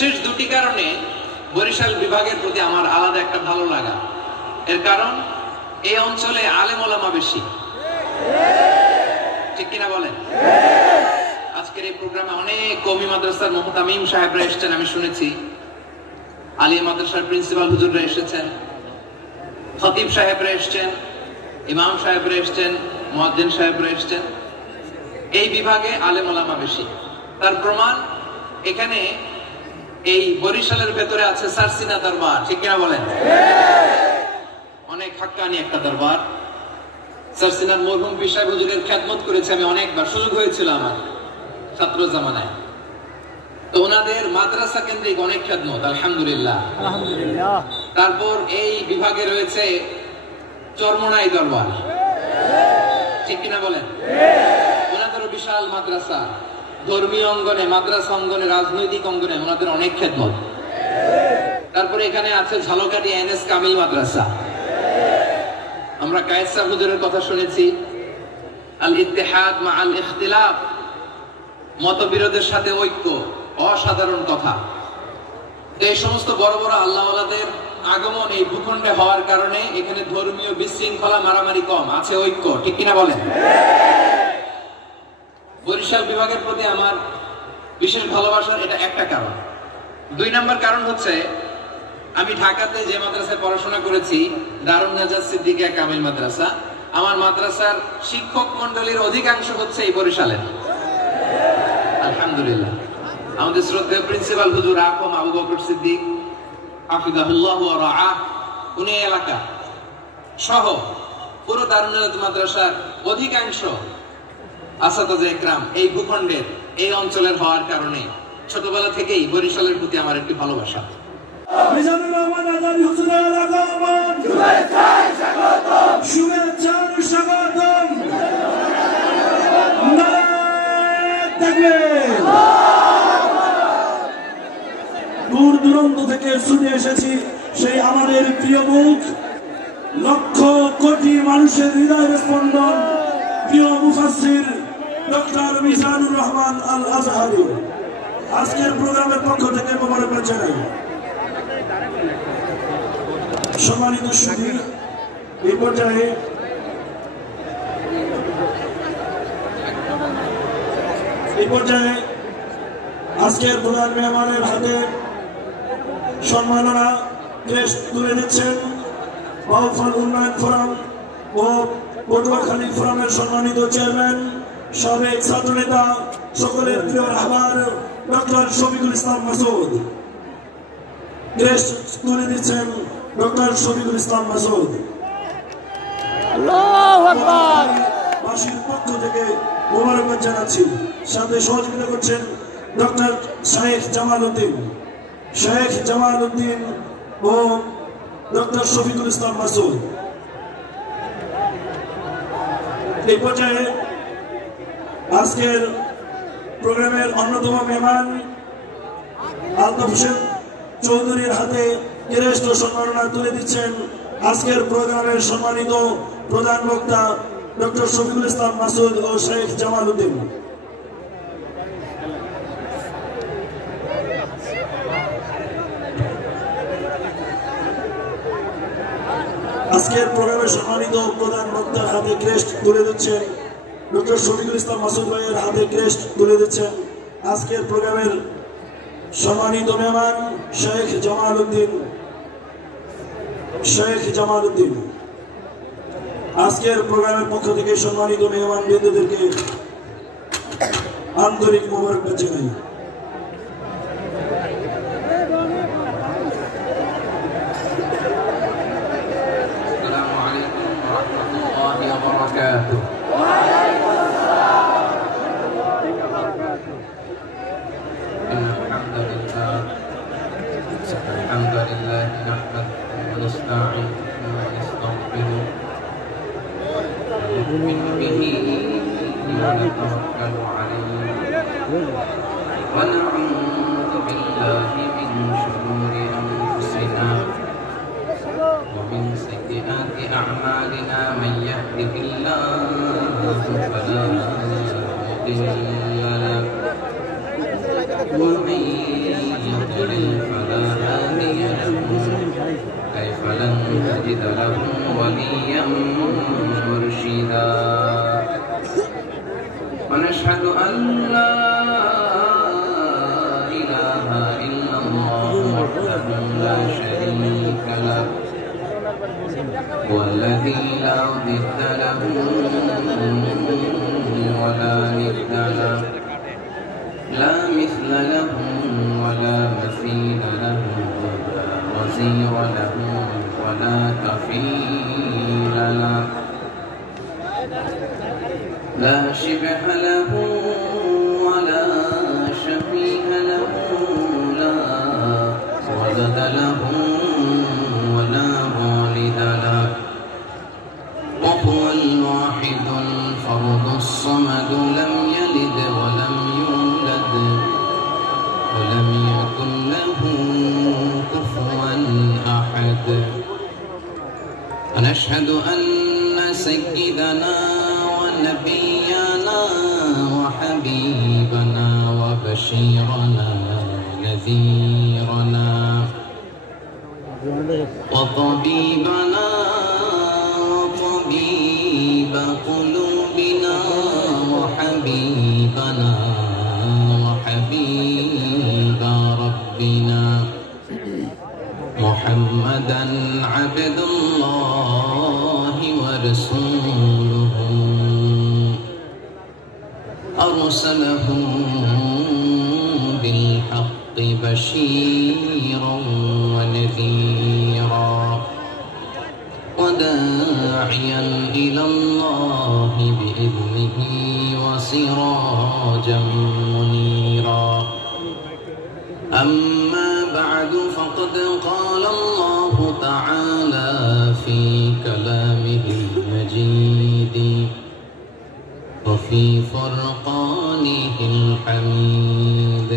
বিশেষ দুটি কারণে বরিশাল বিভাগের প্রতি আমার আলাদা একটা ভালো লাগা। এর কারণ এই অঞ্চলে আলেম ওলামা বেশি, ঠিক কিনা বলেন? আজকের এই প্রোগ্রামে অনেক কওমি মাদ্রাসার মুহতামিম সাহেবরা এসেছেন, আমি শুনেছি। আলিয়া মাদ্রাসার প্রিন্সিপাল হুজুররা এসেছেন, খতিব সাহেবরা এসেছেন, ইমাম সাহেবরা এসেছেন, মুয়াজ্জিন সাহেবরা এসেছেন। এই বিভাগে আলেম ওলামা বেশি। তার প্রমাণ এখানে এই বরিশালের ভেতরে আছে সারসিনা দরবার, ঠিক কিনা বলেন? অনেক হাক্কানি একটা দরবার। সারসিনার মরহুম পীর সাহেব হুজুরের খেদমত করেছে আমি অনেকবার, সুযোগ হয়েছিল আমার ছাত্র জামানায়। তো ওনাদের মাদ্রাসা কেন্দ্রিক অনেক খেদমত, আলহামদুলিল্লাহ। তারপর এই বিভাগে রয়েছে চরমোনাই দরবার, ঠিক কিনা বলেন? ওনাদেরও বিশাল মাদ্রাসা, ধর্মীয় অঙ্গনে, মাদ্রাসা অঙ্গনে, রাজনৈতিক অঙ্গনে ওনাদের অনেক খেদমত। তারপরে এখানে আছে ঝালকাঠি এনএস কামিল মাদ্রাসা। আমরা কায়েদ সাহেব হুজুরের কথা শুনেছি, আল ইত্তেহাদ মা আল ইখতিলাফ, মতবিরোধের সাথে ঐক্য, অসাধারণ কথা। এই সমস্ত বড় বড় আল্লাহওয়ালাদের আগমন এই ভূখণ্ডে হওয়ার কারণে এখানে ধর্মীয় বিশৃঙ্খলা, মারামারি কম, আছে ঐক্য, ঠিক কিনা বলেন? বরিশাল বিভাগের প্রতি আমার বিশেষ ভালোবাসার এটা একটা কারণ। 2 নম্বর কারণ হচ্ছে আমি ঢাকাতে যে মাদ্রাসায় পড়াশোনা করেছি, দারুন নাজাত সিদ্দিকিয়া কামিল মাদ্রাসা, আমার মাদ্রাসার শিক্ষক মন্ডলীর অধিকাংশ হচ্ছে এই বরিশালের, আলহামদুলিল্লাহ। আমাদের শ্রদ্ধেয় প্রিন্সিপাল হুজুর আহম আবু বকর সিদ্দিক হাফিজাহুল্লাহ ওয়া রাআহ, উনি এলাকা সহ পুরো দারুন নাজাত মাদ্রাসার অধিকাংশ আসাতাজে ইকরাম এই ভূখণ্ডের, এই অঞ্চলের হওয়ার কারণে ছোটবেলা থেকেই বরিশালের প্রতি আমার একটি ভালোবাসা। মিজানুর রহমান আজারি হুজুরের আগমন, শুভেচ্ছার স্বাগতম। নারায়ে তাকবীর। দূর দূরান্ত থেকে ছুটে এসেছি সেই আমাদের প্রিয় মুখ, লক্ষ কোটি মানুষের হৃদয়ের স্পন্দন, প্রিয় মুফাসসির ডক্টর মিজানুর রহমান আল আজহারি। আজকের প্রোগ্রামের পক্ষ থেকে মোবারকবাদ জানাই। সম্মানিত সুধী, এই পর্যায়ে আজকের প্রধান মেহমানের হাতে সম্মাননা ক্রেস্ট তুলে দিচ্ছেন বাউফল উন্নয়ন ফোরাম ও পটুয়াখালী ফোরামের সম্মানিত চেয়ারম্যান, সাবেক ছাত্রনেতা, সকলের প্রিয় রাহবার ডক্টর শফিকুল ইসলাম মাসুদ। ক্রেস্ট তুলে দিচ্ছেন ডক্টর শফিকুল ইসলাম মাসুদ। আল্লাহু আকবার। বাসীর পক্ষ থেকে মোবারকবাদ জানাচ্ছি। সাথে সহযোগিতা করছেন ডক্টর শেখ জামাল উদ্দিন ও ডক্টর শফিকুল ইসলাম মাসুদ। এই পর্যায়ে আজকের প্রোগ্রামের অন্যতম মেহমান আলতাফ হোসেন চৌধুরীর হাতে ক্রেস্ট ও সম্মাননা তুলে দিচ্ছেন আজকের প্রোগ্রামের সম্মানিত প্রধান বক্তা ডক্টর শফিকুল ইসলাম মাসুদ ও শেখ জামাল উদ্দিন। আজকের প্রোগ্রামের সম্মানিত প্রধান বক্তার হাতে ক্রেস্ট তুলে দিচ্ছেন ডক্টর শফিকুল ইসলাম মাসুদ ভাইয়ের হাতে ক্রেস্ট তুলে দিচ্ছেন আজকের প্রোগ্রামের সম্মানিত মেহমান শেখ জামাল উদ্দিন। আজকের প্রোগ্রামের পক্ষ থেকে সম্মানিত মেহমান বৃন্দদেরকে আন্তরিক মোবারকবাদ জানাই। আসসালামু আলাইকুম ওয়া রাহমাতুল্লাহি ওয়া বারাকাতুহু। الحمد لله نحمده ونستعينه ونستغفره ونؤمن به ونتوكل عليه الذي لا ضد له ولا ند له لا مثل له ولا مثيل له ولا وزير له ولا كفيل له لا شبه له ولا شبيه له لا ولد له ولا والد له وهو الواحد الفرد الصمد لم يلد ولم يولد ولم يكن له كفوا أحد ونشهد أن سيدنا ونبينا وحبيبنا وبشيرنا نذيرنا وطبيبنا وطبيب قلوبنا وحبيبنا وحبيب ربنا محمدا عبد الله ورسوله أرسله بالحق بشيرا ونذيرا وداعيا إلى الله بإذنه وسراجا منيرا أما بعد فقد قال الله تعالى في كلامه المجيد وفي فرقانه الحميد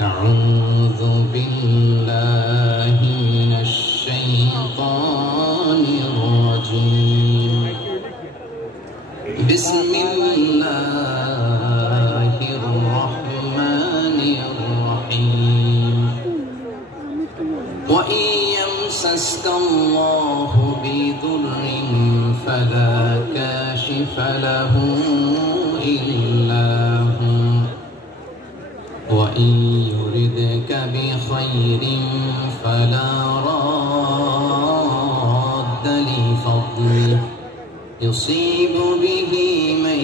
أعوذ بالله من الشيطان الرجيم بسم الله الرحمن الرحيم وإن يمسسك الله بضر فلا كاشف له إلا هو وإن يردك بخير فلا راد لفضله يصيب به من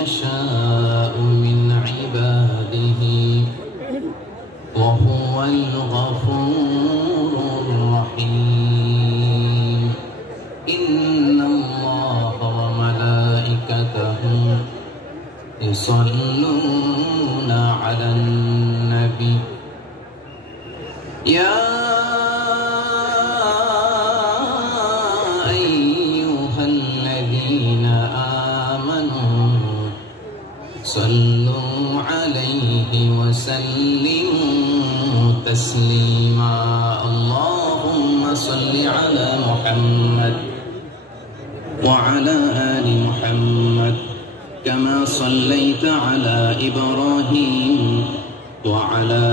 يشاء من عباده وهو الغفور الرحيم إن الله وملائكته يصلون على النبي يا أيها الذين آمنوا صلوا عليه وسلموا تسليما اللهم صل على محمد وعلى آل محمد كما صليت على إبراهيم وعلى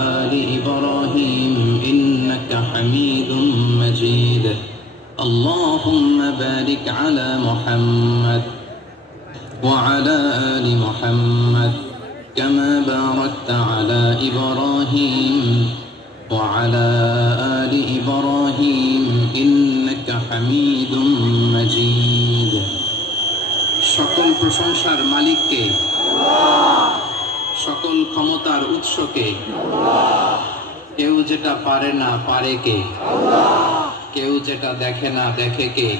آل إبراهيم إنك حميد مجيد اللهم بارك على محمد وعلى آل محمد كما باركت على إبراهيم وعلى آل إبراهيم إنك حميد مجيد সকল প্রশংসার মালিককে সকল ক্ষমতার উৎসকে কেউ যেটা পারে না পারে কে কেউ যেটা দেখে না দেখে কে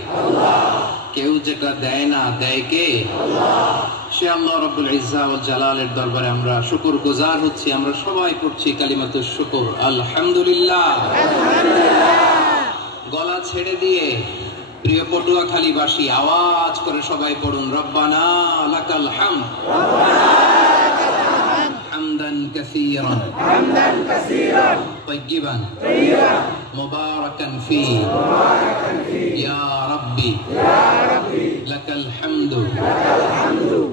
কেউ যেটা দেয় না দেয় কে সে আল্লাহ রাব্বুল ইজ্জা ওয়াল জালালের দরবারে আমরা শুকরগুজার হচ্ছি আমরা সবাই পড়ছি কালিমাতুশ শুকর আলহামদুলিল্লাহ গলা ছেড়ে দিয়ে প্রিয় পটুয়াখালীবাসী আওয়াজ করে সবাই পড়ুন রব্বানা লাকাল হামদ হামদান কাসীরান طيبا مباركا فيه يا ربي لك الحمد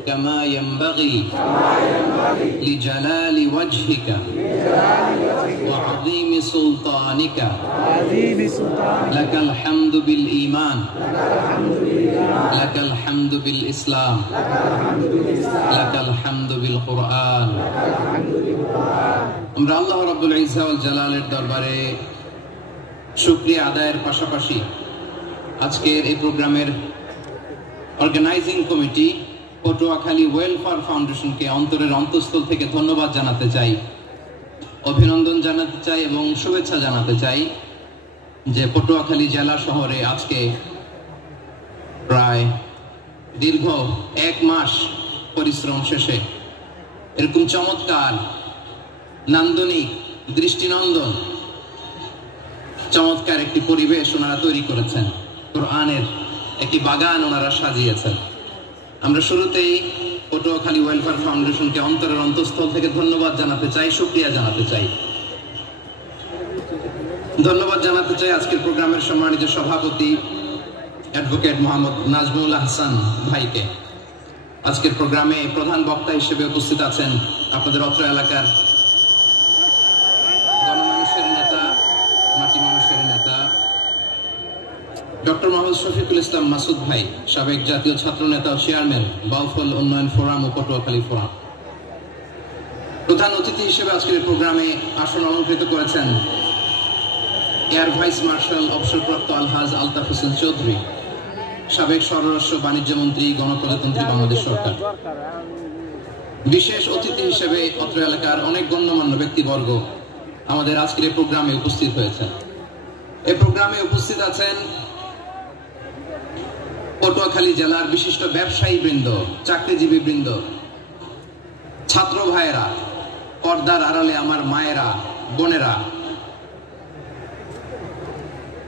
كما ينبغي لجلال وجهك وعظيم سلطانك لك الحمد بالإيمان لك الحمد بالإسلام لك الحمد بالقرآن আমরা আল্লাহ রাব্বুল ইজ্জা ওয়াল জালালের দরবারে শুকরিয়া আদায়ের পাশাপাশি আজকের এই প্রোগ্রামের অর্গানাইজিং কমিটি পটুয়াখালী ওয়েলফেয়ার ফাউন্ডেশনকে অন্তরের অন্তঃস্থল থেকে ধন্যবাদ জানাতে চাই, অভিনন্দন জানাতে চাই এবং শুভেচ্ছা জানাতে চাই যে পটুয়াখালী জেলা শহরে আজকে প্রায় দীর্ঘ 1 মাস পরিশ্রম শেষে এরকম চমৎকার, নান্দনিক, দৃষ্টিনন্দন চমৎকার একটি পরিবেশ ওনারা তৈরি করেছেন। কোরআনের একটি বাগান ওনারা সাজিয়েছেন। আমরা শুরুতেই পটুয়াখালী ওয়েলফেয়ার ফাউন্ডেশনকে অন্তরের অন্তঃস্থল থেকে ধন্যবাদ জানাতে চাই, শুকরিয়া জানাতে চাই। ধন্যবাদ জানাতে চাই আজকের প্রোগ্রামের সম্মানিত সভাপতি অ্যাডভোকেট মোহাম্মদ নাজমুল আহসান ভাইকে। আজকের প্রোগ্রামে প্রধান বক্তা হিসেবে উপস্থিত আছেন আপনাদের অত্র এলাকার গণমানুষের নেতা, মাটি মানুষের নেতা ডক্টর মোহাম্মদ শফিকুল ইসলাম মাসুদ ভাই, সাবেক জাতীয় ছাত্র নেতা ও চেয়ারম্যান বাউফল উন্নয়ন ফোরাম ও পটুয়াখালী ফোরাম। প্রধান অতিথি হিসেবে আজকের প্রোগ্রামে আসন অলঙ্কৃত করেছেন এয়ার ভাইস মার্শাল অবসরপ্রাপ্ত আলহাজ আলতাফ হোসেন চৌধুরী, সাবেক স্বরাষ্ট্র বাণিজ্য মন্ত্রী, গণপ্রজাতন্ত্রী বাংলাদেশ সরকার। বিশেষ অতিথি হিসেবে অত্র এলাকার অনেক গণ্যমান্য ব্যক্তিবর্গ আমাদের আজকের এই প্রোগ্রামে উপস্থিত হয়েছেন। এই প্রোগ্রামে উপস্থিত আছেন পটুয়াখালী জেলার বিশিষ্ট ব্যবসায়ী বৃন্দ, চাকরিজীবী বৃন্দ, ছাত্র ভাইয়েরা, পর্দার আড়ালে আমার মায়েরা, বোনেরা,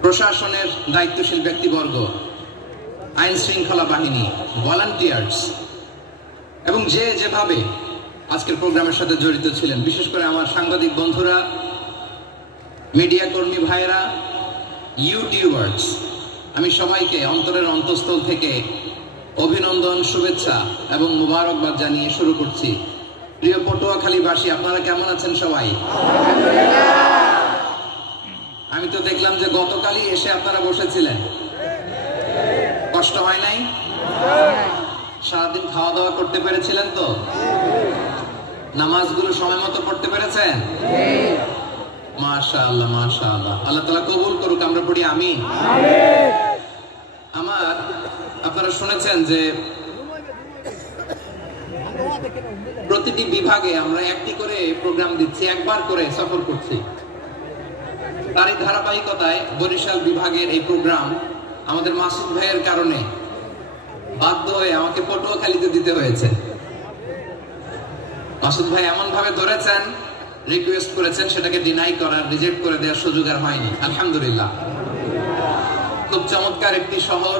প্রশাসনের দায়িত্বশীল ব্যক্তিবর্গ, আইন শৃঙ্খলা বাহিনী, ভলান্টিয়ার্স এবং যে যেভাবে আজকের প্রোগ্রামের সাথে জড়িত ছিলেন, বিশেষ করে আমার সাংবাদিক বন্ধুরা, মিডিয়া কর্মী ভাইয়েরা, ইউটিউবার্স, আমি সবাইকে অন্তরের অন্তঃস্থল থেকে অভিনন্দন, শুভেচ্ছা এবং মুবারকবাদ জানিয়ে শুরু করছি। প্রিয় পটুয়াখালীবাসী, আপনারা কেমন আছেন সবাই? আমি তো দেখলাম যে গতকালই এসে আপনারা বসেছিলেন, কষ্ট হয় নাই? সারাদিন খাওয়া দাওয়া করতে পেরেছিলেন তো? নামাজগুলো সময় মতো পড়তে পেরেছেন? মাশাআল্লাহ, মাশাআল্লাহ। আল্লাহ তাআলা কবুল করুক, আমরা পড়ি আমিন। আমার আপনারা শুনেছেন যে প্রতিটি বিভাগে আমরা একটি করে প্রোগ্রাম দিচ্ছি, একবার করে সফর করছি। তারই ধারাবাহিকতায় বরিশাল বিভাগের এই প্রোগ্রাম আমাদের মাসুদ ভাইয়ের কারণে বাধ্য হয়ে আমাকে পটুয়াখালীতে দিতে হয়েছে। মাসুদ ভাই এমন ভাবে ধরেছেন, রিকোয়েস্ট করেছেন, সেটাকে ডিনাই করার, রিজেক্ট করে দেওয়ার সুযোগ আর হয়নি। আলহামদুলিল্লাহ। খুব চমৎকার একটি শহর,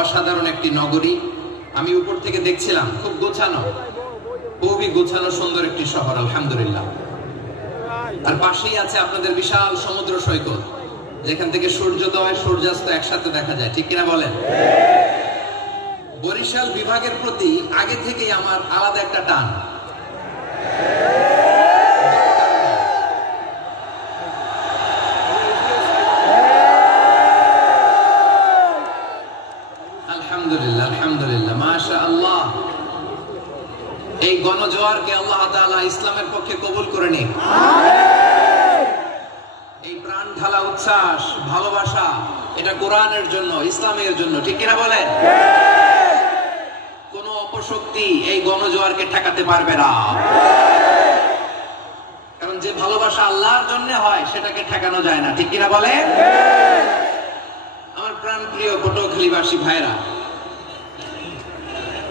অসাধারণ একটি নগরী। আমি উপর থেকে দেখছিলাম, খুব গোছানো, খুবই গোছানো সুন্দর একটি শহর, আলহামদুলিল্লাহ। আর পাশেই আছে আপনাদের বিশাল সমুদ্র সৈকত, যেখান থেকে সূর্যোদয় সূর্যাস্ত একসাথে দেখা যায়, ঠিক কিনা বলেন? বরিশাল বিভাগের প্রতি আগে থেকেই আমার আলাদা একটা টান। আলহামদুলিল্লাহ, আলহামদুলিল্লাহ, মাশাআল্লাহ। এই গণজোয়ারকে আল্লাহ তাআলা ইসলামের পক্ষে কবুল করে নিন। এই প্রাণ ঢালা উচ্ছ্বাস, ভালোবাসা, এটা কোরআনের জন্য, ইসলামের জন্য, ঠিক কিনা বলেন? কোন অপশক্তি এই গণজোয়ারকে ঠেকাতে পারবে না, কারণ যে ভালোবাসা আল্লাহর জন্য হয় সেটাকে ঠেকানো যায় না, ঠিক কিনা বলেন? আমার প্রাণ প্রিয় পটুয়াখালীবাসী ভাইরা,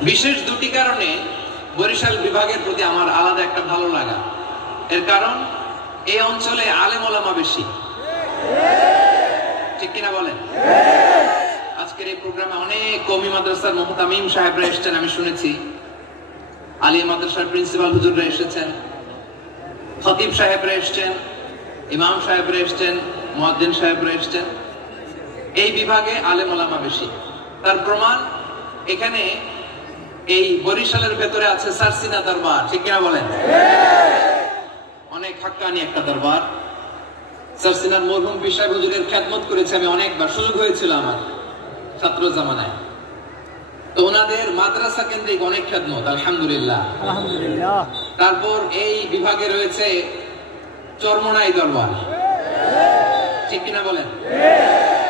বিশেষ দুটি কারণে বরিশাল বিভাগের প্রতি আমার আলাদা একটা ভালো লাগা। এর কারণ এই অঞ্চলে আলেম ওলামা বেশি, ঠিক কিনা বলেন? আজকের এই প্রোগ্রামে অনেক কওমি মাদ্রাসার মুহতামিম সাহেবরা এসেছেন, আমি শুনেছি। আলিয়া মাদ্রাসার প্রিন্সিপাল হুজুররা এসেছেন, খতিব সাহেবরা এসেছেন, ইমাম সাহেবরা এসেছেন, মুয়াজ্জিন সাহেবরা এসেছেন। এই বিভাগে আলেম ওলামা বেশি। তার প্রমাণ এখানে এই বরিশালের ভেতরে আছে সারসিনা দরবার, ঠিক কিনা বলেন? অনেক হাক্কানি একটা দরবার। সারসিনার মরহুম পীর সাহেব হুজুরের খেদমত করেছে আমি অনেকবার, সুযোগ হয়েছিল আমার ছাত্র জামানায়। তো ওনাদের মাদ্রাসা কেন্দ্রিক অনেক খেদমত, আলহামদুলিল্লাহ, আলহামদুলিল্লাহ। তারপর এই বিভাগে রয়েছে চরমোনাই দরবার, ঠিক কিনা বলেন?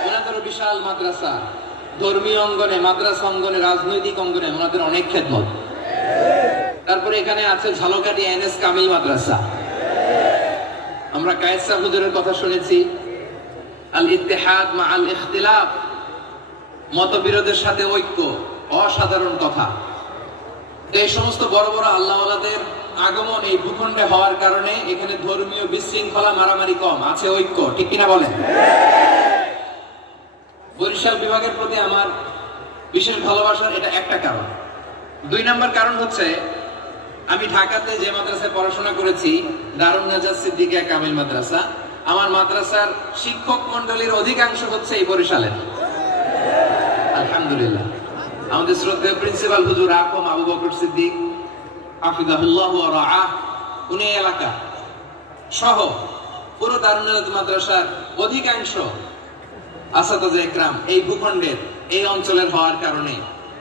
ওনাদেরও বিশাল মাদ্রাসা, ধর্মীয় অঙ্গনে, মাদ্রাসা অঙ্গনে, রাজনৈতিক অঙ্গনে ওনাদের অনেক খেদমত। তারপরে এখানে আছে ঝালকাঠি এনএস কামিল মাদ্রাসা। আমরা কায়েস সাহেব হুজুরের কথা শুনেছি, আল ইত্তেহাদ মা আল ইখতিলাফ, মতবিরোধের সাথে ঐক্য, অসাধারণ কথা। এই সমস্ত বড় বড় আল্লাহওয়ালাদের আগমন এই ভূখণ্ডে হওয়ার কারণে এখানে ধর্মীয় বিশৃঙ্খলা, মারামারি কম, আছে ঐক্য, ঠিক কিনা বলেন? বরিশাল বিভাগের প্রতি আমার বিশেষ ভালোবাসার এটা একটা কারণ। 2 নম্বর কারণ হচ্ছে আমি ঢাকাতে যে মাদ্রাসায় পড়াশোনা করেছি, দারুন নাজাত সিদ্দিকিয়া কামিল মাদ্রাসা, আমার মাদ্রাসার শিক্ষক মন্ডলীর অধিকাংশ হচ্ছে এই বরিশালের। আলহামদুলিল্লাহ। আমাদের শ্রদ্ধেয় প্রিন্সিপাল হুজুর আকম আবু বকর সিদ্দিক হাফিজাহুল্লাহ ওয়া রাআহ, উনি এলাকা সহ পুরো দারুন নাজাত মাদ্রাসার অধিকাংশ আসাতাজে একরাম এই ভূখণ্ডের, এই অঞ্চলের হওয়ার কারণে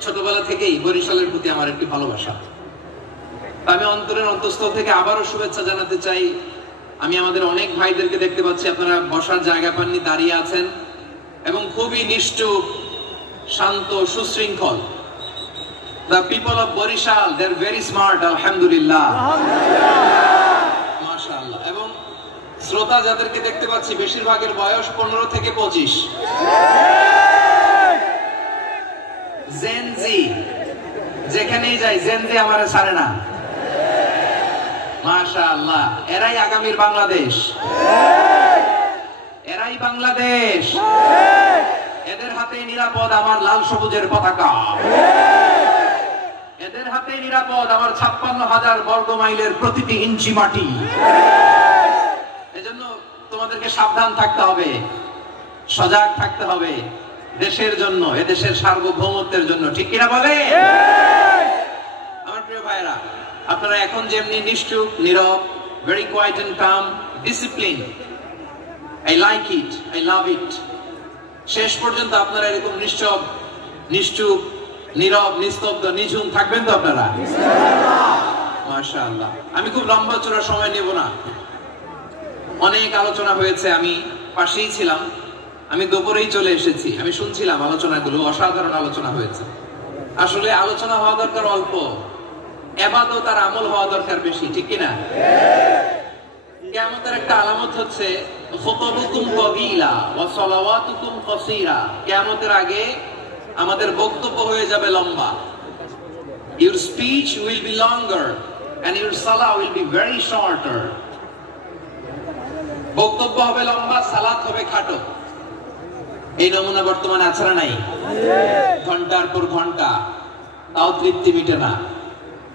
ছোটবেলা থেকেই বরিশালের প্রতি আমার একটি ভালোবাসা। আমি অন্তরের অন্তঃস্থল থেকে আবারও শুভেচ্ছা জানাতে চাই। আমি আমাদের অনেক ভাইদেরকে দেখতে পাচ্ছি, আপনারা বসার জায়গা পাননি, দাঁড়িয়ে আছেন এবং খুবই নিষ্ঠুর, শান্ত, সুশৃঙ্খল। The people of Borishal, they are very smart, alhamdulillah, মাশাআল্লাহ। এবং শ্রোতা যাদেরকে দেখতে পাচ্ছি বেশিরভাগের বয়স 15 থেকে 25। জেনজি, যেখানেই যাই জেনজি আমারে ছাড়ে না, মাশাআল্লাহ। এরাই আগামীর বাংলাদেশ, এরাই বাংলাদেশ। এদের হাতে নিরাপদ আমার লাল সবুজের পতাকা, এদের হাতে নিরাপদ আমার 56,000 বর্গ মাইলের প্রতিটি ইঞ্চি মাটি। এজন্য তোমাদেরকে সাবধান থাকতে হবে, সজাগ থাকতে হবে দেশের জন্য, এদেশের সার্বভৌমত্বের জন্য, ঠিক কিনা বলে? আমার প্রিয় ভাইরা, আপনারা এখন যেমনি নিশ্চুপ, নীরব, very quiet and calm, discipline, I like it, I love it, শেষ পর্যন্ত আপনারা এরকম নিশ্চুপ, নীরব, নিস্তব্ধ, নিঝুম থাকবেন তো আপনারা? মাশাআল্লাহ। আমি খুব লম্বা চড়া সময় নেব না, অনেক আলোচনা হয়েছে, আমি পাশেই ছিলাম, আমি দুপুরেই চলে এসেছি, আমি শুনছিলাম আলোচনাগুলো, অসাধারণ আলোচনা হয়েছে। আসলে আলোচনা হওয়া দরকার অল্প, ইবাদত আর আমল হওয়া দরকার বেশি, ঠিক কিনা? কিয়ামতের একটা আলামত হচ্ছে খুতুবুকুম তাওয়িলা ওয়া সালাওয়াতুকুম কাসীরা। কিয়ামতের আগে আমাদের বক্তব্য হয়ে যাবে লম্বা। Your speech will be longer and your salah will be very shorter. বক্তব্য হবে লম্বা, সালাত হবে খাটো। এই নমুনা বর্তমানে আছে না নাই? ঘন্টার পর ঘন্টা, তাও তৃপ্তি মিটে না।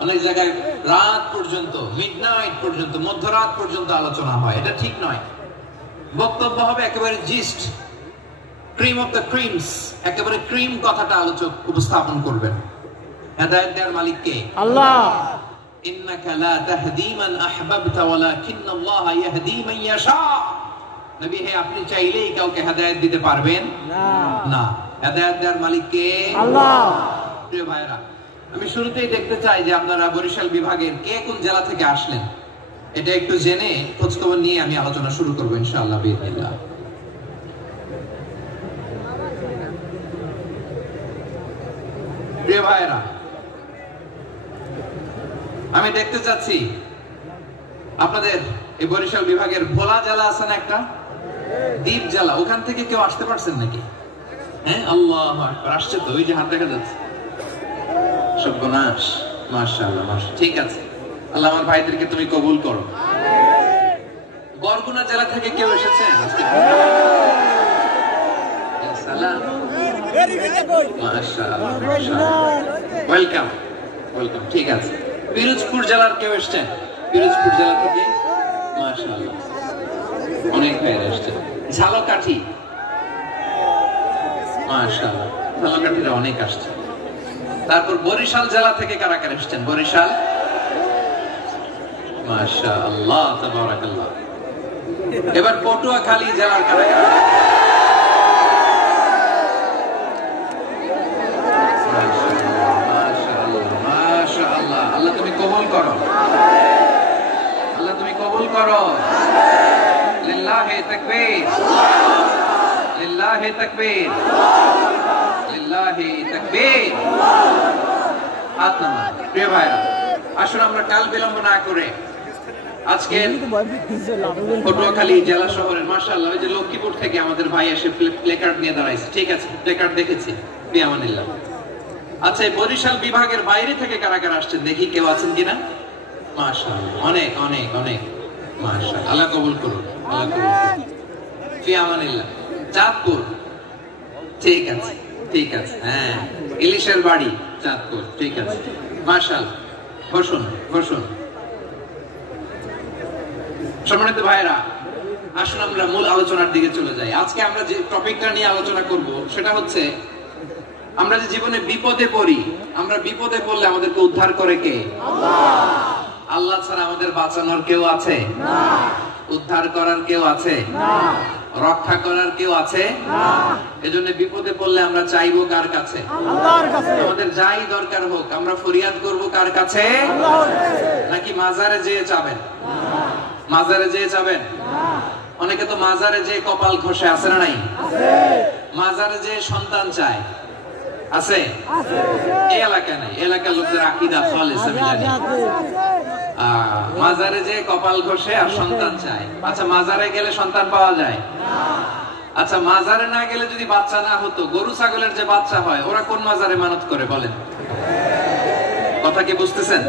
অনেক জায়গায় রাত পর্যন্ত, মিডনাইট পর্যন্ত, মধ্যরাত পর্যন্ত আলোচনা হয়, এটা ঠিক নয়। বক্তব্য হবে একেবারে gist, cream of the creams, একেবারে ক্রিম কথাটা আলোচক উপস্থাপন করবেন। হেদায়েত দেওয়ার মালিক কে? আল্লাহ। ইন্নাকা লা তাহদি মান আহবাবতা ওয়ালাকিন্নাল্লাহা ইয়াহদি মান ইয়াশা। নবী হে, আপনি চাইলেই কাউকে হেদায়েত দিতে পারবেন না। হেদায়েত দেওয়ার মালিক কে? আল্লাহ। প্রিয় ভাইরা, আমি শুরুতেই দেখতে চাই যে আপনারা বরিশাল বিভাগের কে কোন জেলা থেকে আসলেন, এটা একটু জেনে খোঁজখবর নিয়ে আমি আলোচনা শুরু করবো ইনশাআল্লাহ বিইজনিল্লাহ। প্রিয় ভাইরা, আমি দেখতে চাচ্ছি আপনাদের এই বরিশাল বিভাগের ভোলা জেলা আছে না একটা, দ্বীপ জেলা, ওখান থেকে কেউ আসতে পারছেন নাকি? হ্যাঁ, আল্লাহু আকবার, আসছে তো, ওই যে হাত দেখা যাচ্ছে। সর্বনাশ, মাশাআল্লাহ, মাশাআল্লাহ, ঠিক আছে। আল্লাহ আমার ভাইদেরকে তুমি কবুল করো। বরগুনা জেলা থেকে কেউ এসেছেন? সালাম, মাশাআল্লাহ, মাশাআল্লাহ, ওয়েলকাম, ওয়েলকাম, ঠিক আছে। পিরোজপুর জেলার কেউ এসেছেন? পিরোজপুর জেলা থেকে মাশাআল্লাহ অনেক ভাইরা এসেছেন। ঝালকাঠি, মাশাআল্লাহ, ঝালকাঠিরা অনেক আসছে। তারপর বরিশাল জেলা থেকে কারা কারা এসেছেন? বরিশাল, মাশাআল্লাহ, তাবারাকাল্লাহ। এবার পটুয়াখালী জেলার কারা কারা? মাশাআল্লাহ, আল্লাহ তুমি কবুল করো, আল্লাহ তুমি কবুল করো। লিল্লাহি তাকবীর, লিল্লাহি তাকবীর, লিল্লাহি তাকবীর। হাত নামান। প্রিয় ভাইরা, আসুন আমরা কাল বিলম্ব না করে আজকে পটুয়াখালী জেলা শহরের মাশাআল্লাহ ওই যে লক্ষ্মীপুর থেকে আমাদের ভাই এসে প্লেকার্ড নিয়ে দাঁড়াইছে। ঠিক আছে, প্লেকার্ড দেখেছি, বিয়ামানিল্লাহ। আচ্ছা, এই বরিশাল বিভাগের বাইরে থেকে কারা কারা আসছেন দেখি, কেউ আছেন কিনা? মাশাআল্লাহ, অনেক অনেক অনেক মাশাআল্লাহ। আল্লাহ কবুল করুন, আল্লাহ কবুল করুন। বিয়ামানিল্লাহ। চাঁদপুর, ঠিক আছে ঠিক আছে, হ্যাঁ ইলিশের বাড়ি চাঁদপুর, ঠিক আছে মাশাআল্লাহ। বসুন বসুন। সম্মানিত ভাইরা, আসুন আমরা মূল আলোচনার দিকে চলে যাই। আজকে আমরা যে টপিকটা নিয়ে আলোচনা করব সেটা হচ্ছে আমরা যে জীবনে বিপদে পড়ি, আমরা বিপদে পড়লে আমাদেরকে উদ্ধার করে কে? আল্লাহ। আল্লাহ ছাড়া আমাদের বাঁচানোর কেউ আছে না, উদ্ধার করার কেউ আছে না, রক্ষা করার কেউ আছে না। এজন্য বিপদে পড়লে আমরা চাইবো কার কাছে? আল্লাহর কাছে। আমাদের যাই দরকার হোক আমরা ফরিয়াদ করব কার কাছে? আল্লাহর কাছে। নাকি মাজারে যেয়ে চাবেন? না, মাজারে যেয়ে চাবেন না। অনেকে তো মাজারে যেয়ে কপাল ঘষে, আছে না নাই? আছে। মাজারে যেয়ে সন্তান চায়, আছে? আছে। এই এলাকা নাই, এলাকার লোকদের আকীদা খালিস আমি জানি। মাজারে যেয়ে কপাল ঘষে আর সন্তান চায়। আচ্ছা, মাজারে গেলে সন্তান পাওয়া যায় না। আচ্ছা, মাজারে না গেলে যদি বাচ্চা না হতো, গরু ছাগলের যে বাচ্চা হয় ওরা কোন মাজারে মানত করে বলেন? কথা কি বুঝতেছেন?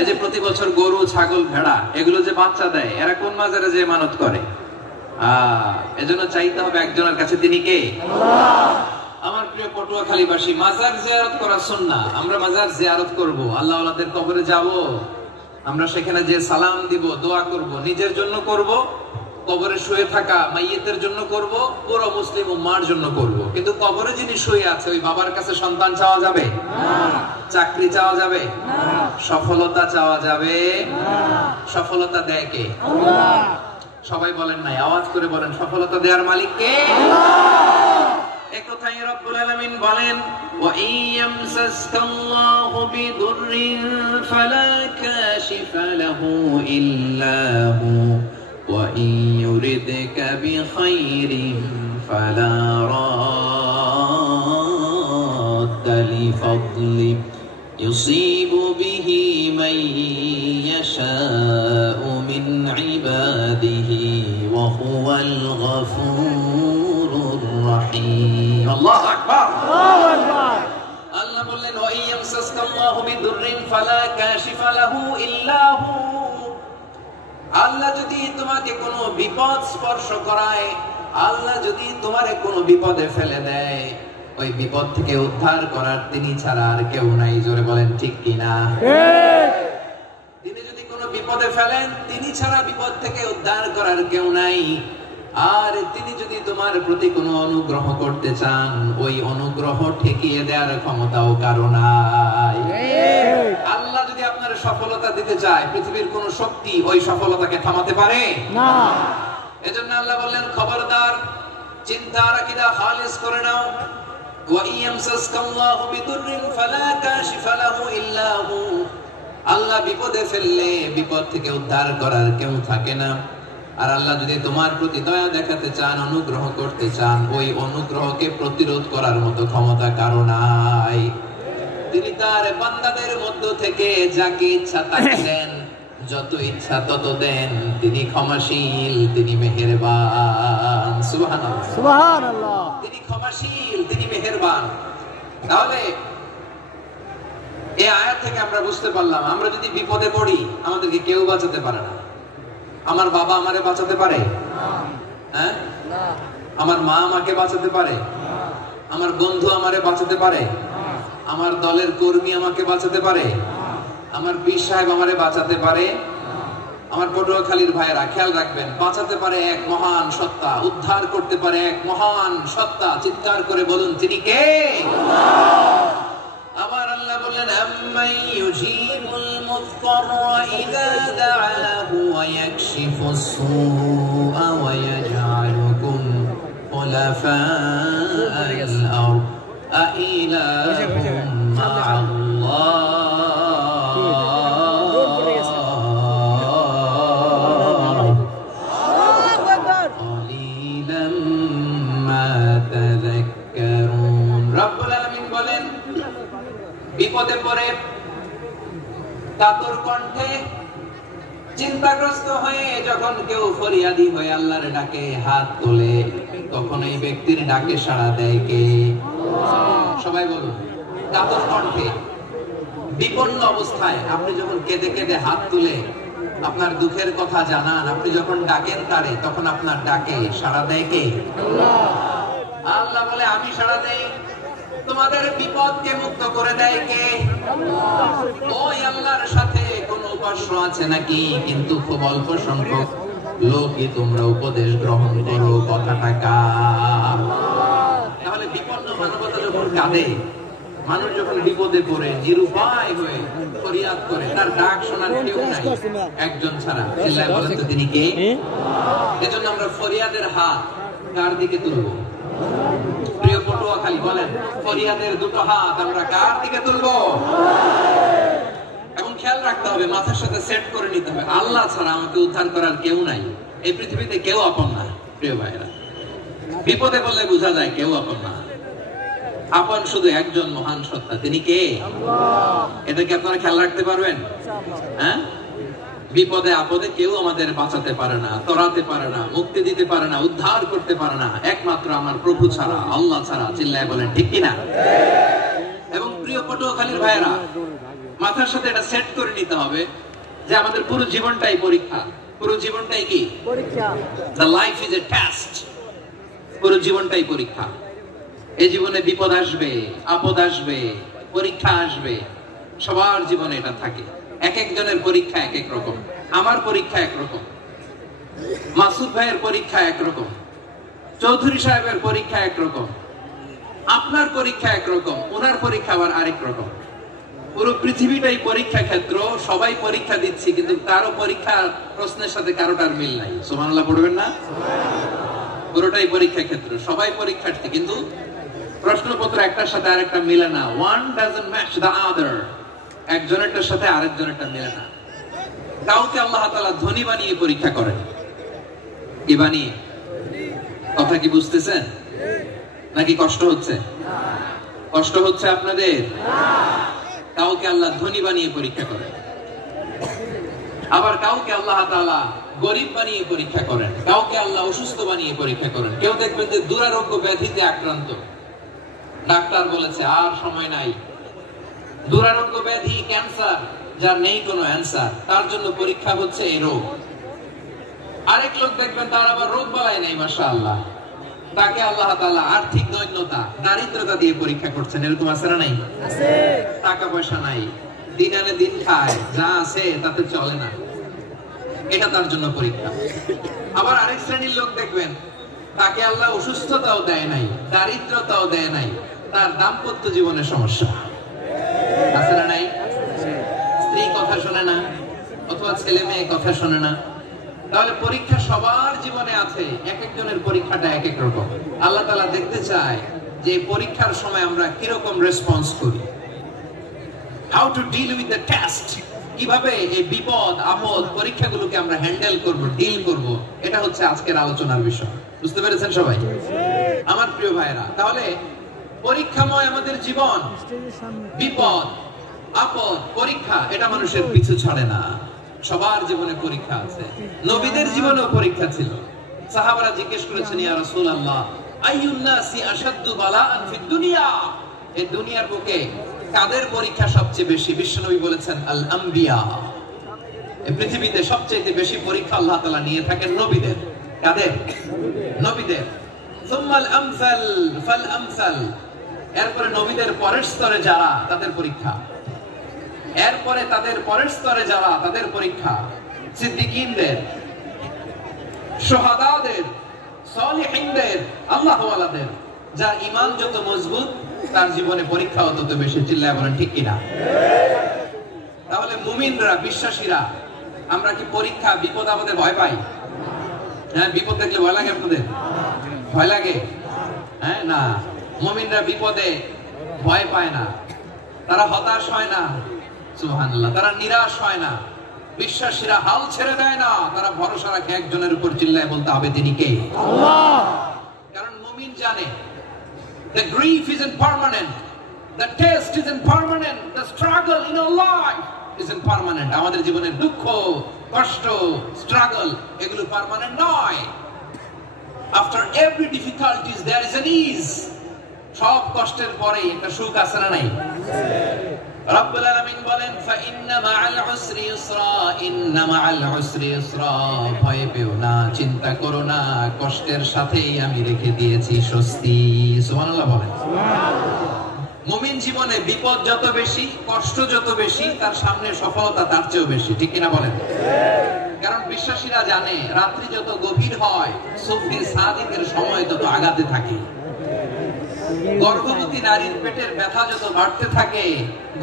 এই যে প্রতি বছর গরু ছাগল ভেড়া এগুলো যে বাচ্চা দেয়, এরা কোন মাজারে যে মানত করে? এজন্য চাইতে হবে একজনের কাছে, তিনি কে? আল্লাহ। আমার প্রিয় পটুয়াখালীবাসী, মাজার জিয়ারত করা সুন্নাহ। আমরা মাজার জিয়ারত করব, আল্লাহ ওয়ালাদের কবরে যাব, আমরা সেখানে যে সালাম দিব, দোয়া করব, নিজের জন্য করব, কবরে শুয়ে থাকা মাইয়িতের জন্য করব, পুরো মুসলিম উম্মার জন্য করব। কিন্তু কবরে যিনি শুয়ে আছে ওই বাবার কাছে সন্তান চাওয়া যাবে না, চাকরি চাওয়া যাবে না, সফলতা চাওয়া যাবে না। সফলতা দেয় কে? আল্লাহ। সবাই বলেন নাই, আওয়াজ করে বলেন, সফলতা দেওয়ার মালিক কে? আল্লাহ। একথাই রব্বুল আলামিন বলেন, ওয়া ইয়ামসাসকাল্লাহু বিদুররিন ফালা কাশিফা লাহু ইল্লা হু ওয়া ইয়ুরিদকা বিখাইরিন ফালা রাদ্দা লিফাদলি ইউসিবু বিহি মান ইয়াশাউ মিন ইবাদিহি ওয়া হুয়াল গফুরুর রহিম। আল্লাহু আকবার, আল্লাহু আকবার। আল্লাহ বললেন, ওয়া ইয়ামসাসকাল্লাহু বিদুররিন ফালা কাশিফা লাহু ইল্লা হু। আল্লাহ যদি তোমাকে কোনো বিপদ স্পর্শ করায়, আল্লাহ যদি তোমারে কোনো বিপদে ফেলে দেয়, ওই বিপদ থেকে উদ্ধার করার তিনি ছাড়া আর কেউ নাই। জোরে বলেন ঠিক কিনা? ঠিক। তিনি যদি কোনো বিপদে ফেলেন, তিনি ছাড়া বিপদ থেকে উদ্ধার করার কেউ নাই। আর তিনি যদি তোমার প্রতি কোনো অনুগ্রহ করতে চান, ওই অনুগ্রহ ঠেকিয়ে দেওয়ার ক্ষমতাও কারো নাই। আল্লাহ যদি আপনার সফলতা দিতে চায়, পৃথিবীর কোন শক্তি ওই সফলতাকে থামাতে পারে না। এজন্য আল্লাহ বললেন, খবরদার, চিন্তার আকীদা খালিস করে নাও। ওয়া ইয়ামসাসকাল্লাহু বিদুররিন ফালা কাশিফা লাহু ইল্লা হু। আল্লাহ বিপদে ফেললে বিপদ থেকে উদ্ধার করার কেউ থাকে না। আর আল্লাহ যদি তোমার প্রতি দয়া দেখাতে চান, অনুগ্রহ করতে চান, ওই অনুগ্রহকে প্রতিরোধ করার মতো ক্ষমতা কারো নাই। তিনি তার বান্দাদের মধ্য থেকে যাকে ইচ্ছা তাকে দেন, যত ইচ্ছা তত দেন। তিনি ক্ষমাশীল, তিনি মেহেরবান। সুবহানাল্লাহ, সুবহানাল্লাহ। তিনি ক্ষমাশীল, তিনি মেহেরবান। তাহলে এই আয়াত থেকে আমরা বুঝতে পারলাম, আমরা যদি বিপদে পড়ি আমাদেরকে কেউ বাঁচাতে পারে না। আমার বাবা আমারে বাঁচাতে পারে? হ্যাঁ? আমার মা আমাকে বাঁচাতে পারে? আমার বন্ধু আমারে বাঁচাতে পারে? আমার দলের কর্মী আমাকে বাঁচাতে পারে? আমার পীর সাহেব আমারে বাঁচাতে পারে? আমার পটুয়াখালীর ভাইয়েরা খেয়াল রাখবেন, বাঁচাতে পারে এক মহান সত্তা, উদ্ধার করতে পারে এক মহান সত্তা। চিৎকার করে বলুন, তিনি কে? আবার আল্লাহ বললেন, আম্মান ইউজিবুল মুযতাররা ইযা দাআহু ওয়া ইয়াকশিফুস সুআ ওয়া ইয়াজআলুকুম খুলাফা'আল আরদ আইলাহুম মা'আল্লাহ কাতর কণ্ঠে চিন্তাগ্রস্ত হয়ে যখন কেউ ফরিয়াদি হয়ে আল্লাহর ডাকে হাত তোলে, তখন এই ব্যক্তির ডাকে সাড়া দেয় কে? সবাই বলুন। কাতর কণ্ঠে বিপন্ন অবস্থায় আপনি যখন কেঁদে কেঁদে হাত তুলে আপনার দুঃখের কথা জানান, আপনি যখন ডাকেন তারে, তখন আপনার ডাকে সাড়া দেয় কে? আল্লাহ বলে আমি সাড়া দেই। তোমাদের বিপদকে মুক্ত করে দেয় কে? ওই আল্লাহর সাথে কোন উপাস্য আছে নাকি? কিন্তু খুব অল্প সংখ্যক লোকই তোমরা উপদেশ গ্রহণ করো। কথাটা কার? তাহলে বিপন্ন মানবতা যখন কাঁদে, মানুষ যখন বিপদে পড়ে নিরুপায় হয়ে ফরিয়াদ করে, তার ডাক শোনার কেউ নাই একজন ছাড়া। চিল্লায় বলেন তো তিনি কে? এজন্য আমরা ফরিয়াদের হাত কার দিকে তুলবো? প্রিয় পটুয়াখালী বলেন, ফরিয়াদের দুটো হাত আমরা কার দিকে তুলবো? এবং খেয়াল রাখতে হবে, মাথার সাথে সেট করে নিতে হবে, আল্লাহ ছাড়া আমাকে উদ্ধার করার কেউ নাই। এই পৃথিবীতে কেউ আপন না। প্রিয় ভাইরা, বিপদে বললে বোঝা যায় কেউ আপন না। আপন শুধু একজন মহান সত্তা, তিনি কে? এটা কি আপনারা খেয়াল রাখতে পারবেন? হ্যাঁ, বিপদে আপদে কেউ আমাদের বাঁচাতে পারে না, তরাতে পারে না, মুক্তি দিতে পারে না, উদ্ধার করতে পারে না, একমাত্র আমার প্রভু ছাড়া, আল্লাহ ছাড়া। চিল্লায় বলেন ঠিক কিনা? এবং প্রিয় পটুয়াখালীর ভাইয়েরা, মাথার সাথে এটা সেট করে নিতে হবে যে আমাদের পুরো জীবনটাই পরীক্ষা। পুরো জীবনটাই কি পরীক্ষা? The life is a test. পুরো জীবনটাই পরীক্ষা। এই জীবনে বিপদ আসবে, আপদ আসবে, পরীক্ষা আসবে, সবার জীবনে এটা থাকে। এক একজনের পরীক্ষা এক এক রকম। আমার পরীক্ষা একরকম, মাসুদ ভাইয়ের পরীক্ষা একরকম, চৌধুরী সাহেবের পরীক্ষা একরকম, আপনার পরীক্ষা একরকম, ওনার পরীক্ষা আবার আরেক রকম। পুরো পৃথিবীটাই পরীক্ষা ক্ষেত্র, সবাই পরীক্ষা দিচ্ছি, কিন্তু কারো পরীক্ষা প্রশ্নের সাথে কারোটার মিল নাই। সুবহানাল্লাহ পড়বেন না? পুরোটাই পরীক্ষা ক্ষেত্র, সবাই পরীক্ষার্থী, কিন্তু প্রশ্নপত্র একটার সাথে আরেকটা মিলে না। One doesn't match the other. একজনেরটার সাথে আরেকজনেরটা মিলে না। কাউকে আল্লাহ তাআলা ধনী বানিয়ে পরীক্ষা করেন। কি বানিয়ে? কথা কি বুঝতেছেন? নাকি কষ্ট হচ্ছে? কষ্ট হচ্ছে আপনাদের? কাউকে আল্লাহ ধনী বানিয়ে পরীক্ষা করেন, আবার কাউকে আল্লাহ তাআলা গরিব বানিয়ে পরীক্ষা করেন, কাউকে আল্লাহ অসুস্থ বানিয়ে পরীক্ষা করেন। কেউ দেখবেন যে দুরারোগ্য ব্যাধিতে আক্রান্ত, ডাক্তার বলেছে আর সময় নাই, দুরারোগ্য ব্যাধি, ক্যান্সার, যার নেই কোনো অ্যান্সার, তার জন্য পরীক্ষা হচ্ছে এই রোগ। আরেক লোক দেখবেন তার আবার রোগ বালাই নেই, মাশাআল্লাহ, তাকে আল্লাহ তাআলা আর্থিক দৈন্যতা, দারিদ্রতা দিয়ে পরীক্ষা করছেন। এরকম আছে না নাই? আছে। টাকা পয়সা নাই, দিন আনে দিন খায়, যা আছে তাতে চলে না, এটা তার জন্য পরীক্ষা। আবার আরেক শ্রেণীর লোক দেখবেন তাকে আল্লাহ অসুস্থতাও দেয় নাই, দারিদ্রতাও দেয় নাই, তার দাম্পত্য জীবনে সমস্যা আছে না নাই? স্ত্রী কথা শোনে না, অথবা ছেলে মেয়ে কথা শোনে না। তাহলে পরীক্ষা সবার জীবনে আছে, এক একজনের পরীক্ষাটা এক এক রকম। আল্লাহ তাআলা দেখতে চায় যে পরীক্ষার সময় আমরা কিরকম রেসপন্স করি। How to deal with the test, কিভাবে এই বিপদ আপদ পরীক্ষাগুলোকে আমরা হ্যান্ডেল করব, ডিল করব, এটা হচ্ছে আজকের আলোচনার বিষয়। বুঝতে পেরেছেন সবাই? আমার প্রিয় ভাইরা, তাহলে পরীক্ষাময় আমাদের জীবন, বিপদ আপদ পরীক্ষা, এটা মানুষের পিছু ছাড়ে না। সবার জীবনে পরীক্ষা আছে। নবীদের জীবনেও পরীক্ষা ছিল। সাহাবারা জিজ্ঞেস করেছেন, ইয়া রাসূলুল্লাহ, আইয়ুন নাসি আশাদ্দু বালাআন ফিদ দুনিয়া, এই দুনিয়ার বুকে কাদের পরীক্ষা সবচেয়ে বেশি? বিশ্বনবী বলেছেন, আল আম্বিয়া। এই পৃথিবীতে সবচেয়ে বেশি পরীক্ষা আল্লাহ তাআলা নিয়ে থাকেন নবীদের। কাদের? নবীদের। সুম্মাল আমসাল ফাল আমসাল, এরপরে নবীদের পরের স্তরে যারা, তাদের পরীক্ষা। এরপরে তাদের পরের স্তরে যারা, তাদের পরীক্ষা। সিদ্দিকীনদের, শুহাদাদের, সালিহিনদের, আল্লাহওয়ালাদের। যার ঈমান যত মজবুত, তার জীবনে পরীক্ষাও তত বেশি। চিল্লায় বলেন ঠিক কিনা? তাহলে মুমিনরা, বিশ্বাসীরা, আমরা কি পরীক্ষা বিপদ আপদে ভয় পাই? হ্যাঁ, বিপদ দেখলে ভয় লাগে আপনাদের? ভয় লাগে? হ্যাঁ, না, মুমিনরা বিপদে ভয় পায় না, তারা হতাশ হয় না, সুবহানাল্লাহ, তারা নিরাশ হয় না। বিশ্বাসীরা হাল ছেড়ে দেয় না, তারা ভরসা রাখে একজনের উপর। চিল্লায় বলতে হবে তিনি কে? আল্লাহ। কারণ মুমিন জানে the grief isn't permanent, the test isn't permanent, the struggle in our life isn't permanent. আমাদের জীবনের দুঃখ, কষ্ট, স্ট্রাগল এগুলো পার্মানেন্ট নয়। After every difficulties there is an ease. সব কষ্টের পরে একটা সুখ আছে না নাই? রব্বুল আলামিন বলেন ফাইন্না মাআল উসরি ইউসরা, ইন্না মাআল উসরি ইউসরা। ভয় পেও না, চিন্তা করো না, কষ্টের সাথেই আমি রেখে দিয়েছি স্বস্তি। সুবহানাল্লাহ বলেন। মুমিন জীবনে বিপদ যত বেশি, কষ্ট যত বেশি, তার সামনে সফলতা তার চেয়েও বেশি, ঠিক কিনা বলেন? কারণ বিশ্বাসীরা জানে রাত্রি যত গভীর হয় সুবহে সাদিকের সময় তত আগাতে থাকে। গর্ভবতী নারীর পেটের ব্যথা যত বাড়তে থাকে,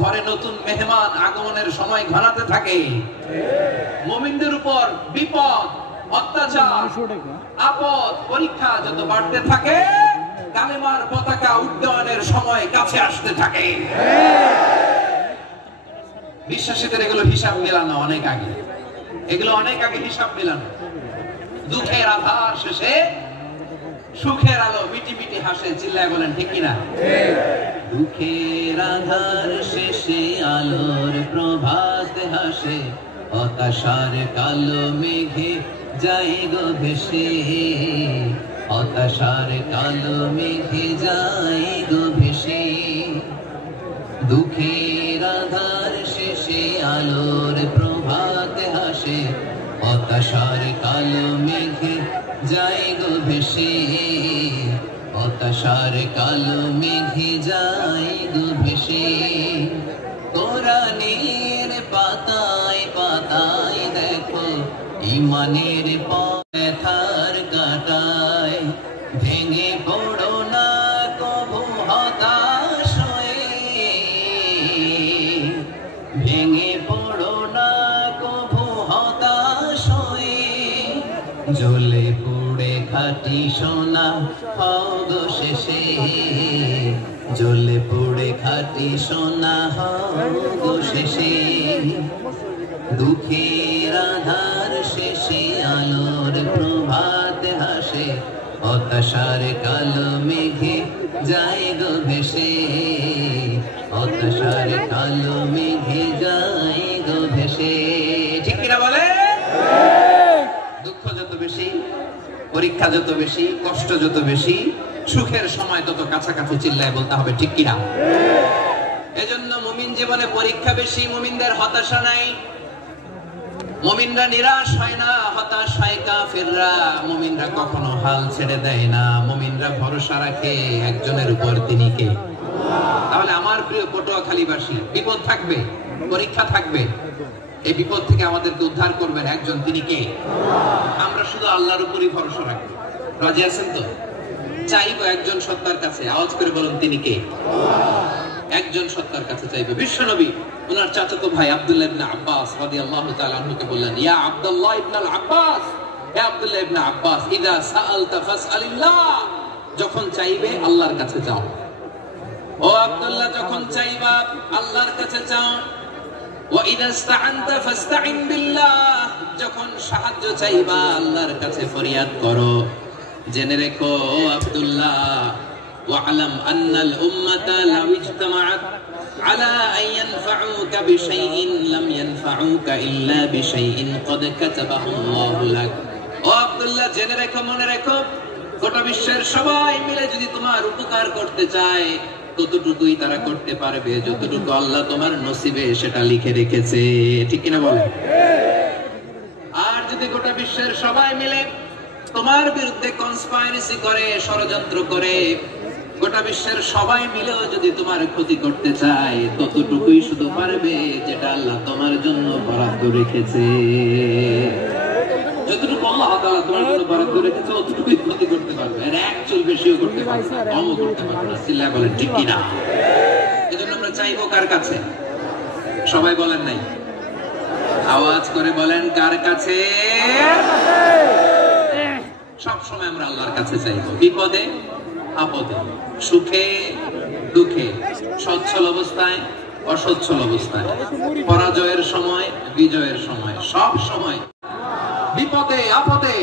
ঘরে নতুন মেহমান আগমনের সময় ঘনাতে থাকে। মুমিনদের উপর বিপদ, অত্যাচার, আপদ, পরীক্ষা যত বাড়তে থাকে, কালেমার পতাকা উড্ডয়নের সময় কাছে আসতে থাকে। বিশ্বাসীদের এগুলো হিসাব মেলানো অনেক আগে, এগুলো অনেক আগে হিসাব মেলানো। দুঃখের আধার শেষে সুখের আলো মিটি মিটি হাসে, চিল্লায় বলেন ঠিক কিনা? দুঃখের আধার শেষে আলোর প্রভাত হাসে, হতাশার কালো মেঘে যায় গো ভেসে, হতাশার কালো মেঘে যায় গো ভেসে। দুঃখের আধার শেষে আলোর প্রভাত হাসে, হতাশার কালো মেঘে যায় গো ভেসে, হতাশার কালো মেঘে যায় গো ভেসে। কোরআনের পাতায় পাতায় দেখো ঈমানের পথের কাটায়, ভেঙে পড়ো না কবু হতাশ হয়ে, ভেঙে পড়ো না কবু হতাশ হয়ে। জ্বলে পুড়ে খাঁটি সোনা হও গো শেষে, জ্বলে পুড়ে খাঁটি সোনা হও গো শেষে। দুঃখের আধার শেষে আলোর প্রভাত হাসে, হতাশার কালো মেঘে যায় গো ভেসে, হতাশার কালো মেঘে যায় গো ভেসে। ঠিক কিনা বলে? দুঃখ যত বেশি, পরীক্ষা যত বেশি, কষ্ট যত বেশি, সুখের সময় তত কাছাকাছি, চিল্লায় বলতে হবে ঠিক কিনা? এজন্য মুমিন জীবনে পরীক্ষা বেশি, মুমিনদের হতাশা নাই। মুমিনরা নিরাশ হয় না, হতাশ হয় কাফিররা। মুমিনরা কখনো হাল ছেড়ে দেয় না, মুমিনরা ভরসা রাখে একজনের উপর, তিনি কে? তাহলে আমার প্রিয় পটুয়াখালীবাসী, বিপদ থাকবে, পরীক্ষা থাকবে, এই বিপদ থেকে আমাদেরকে উদ্ধার করবেন একজন, তিনি কে? আমরা শুধু আল্লাহর উপরই ভরসা রাখবো। রাজি আছেন তো? চাইবো একজন সত্তার কাছে, আওয়াজ করে বলুন তিনি কে? একজন সত্তার কাছে চাইবে। বিশ্বনবী ওনার চাচাতো ভাই আব্দুল্লাহ ইবনে আব্বাস রাদিয়াল্লাহু তাআলা আনহুকে বললেন, ইয়া আব্দুল্লাহ ইবনে আব্বাস, হে আব্দুল্লাহ ইবনে আব্বাস, ইযা সাআলতা ফাসআলিল্লাহ, যখন চাইবে আল্লাহর কাছে চাও। ও আব্দুল্লাহ, যখন চাইবা আল্লাহর কাছে চাও। ওয়া ইযা ইসতাআনতা ফাসতাইন বিল্লাহ, যখন সাহায্য চাইবা আল্লাহর কাছে ফরিয়াদ করো। জেনে রেখো আব্দুল্লাহ, ওয়া'লাম আন্নাল উম্মাতা লাউ ইজতামাআত আলা আন ইয়ানফাউকা বিশাইইন লাম ইয়ানফাউকা ইল্লা বিশাইইন ক্বাদ কাতাবাহু আল্লাহু লাক। ও আব্দুল্লাহ, জেনে রেখো, মনে রেখো, গোটা বিশ্বের সবাই মিলে যদি তোমার উপকার করতে চায় ততটুকুই তারা করতে পারবে যতটুকু আল্লাহ তোমার নসিবে সেটা লিখে রেখেছে। ঠিক কিনা বলেন? আর যদি গোটা বিশ্বের সবাই মিলে তোমার বিরুদ্ধে কনস্পাইরেসি করে, ষড়যন্ত্র করে, গোটা বিশ্বের সবাই মিলেও যদি তোমার ক্ষতি করতে চায় ততটুকুই শুধু পারবে যেটা আল্লাহ তোমার জন্য বরাদ্দ রেখেছে। যতটুকু আল্লাহ তাআলা তোমার জন্য বরাদ্দ রেখেছে ততটুকুই ক্ষতি করতে পারবে, আর এক চুল বেশিও করতে পারবে না, কমও করতে পারবে না। চিল্লায় বলেন ঠিক কিনা? এজন্য আমরা চাইবো কার কাছে? সবাই বলেন নাই, আওয়াজ করে বলেন কার কাছে? সব সময় আমরা আল্লাহর কাছে চাইবো, বিপদে আপদে, সুখে দুঃখে, সচ্ছল অবস্থায় অসচ্ছল অবস্থায়, পরাজয়ের সময় বিজয়ের সময়, সব সময় বিপদে আপদে,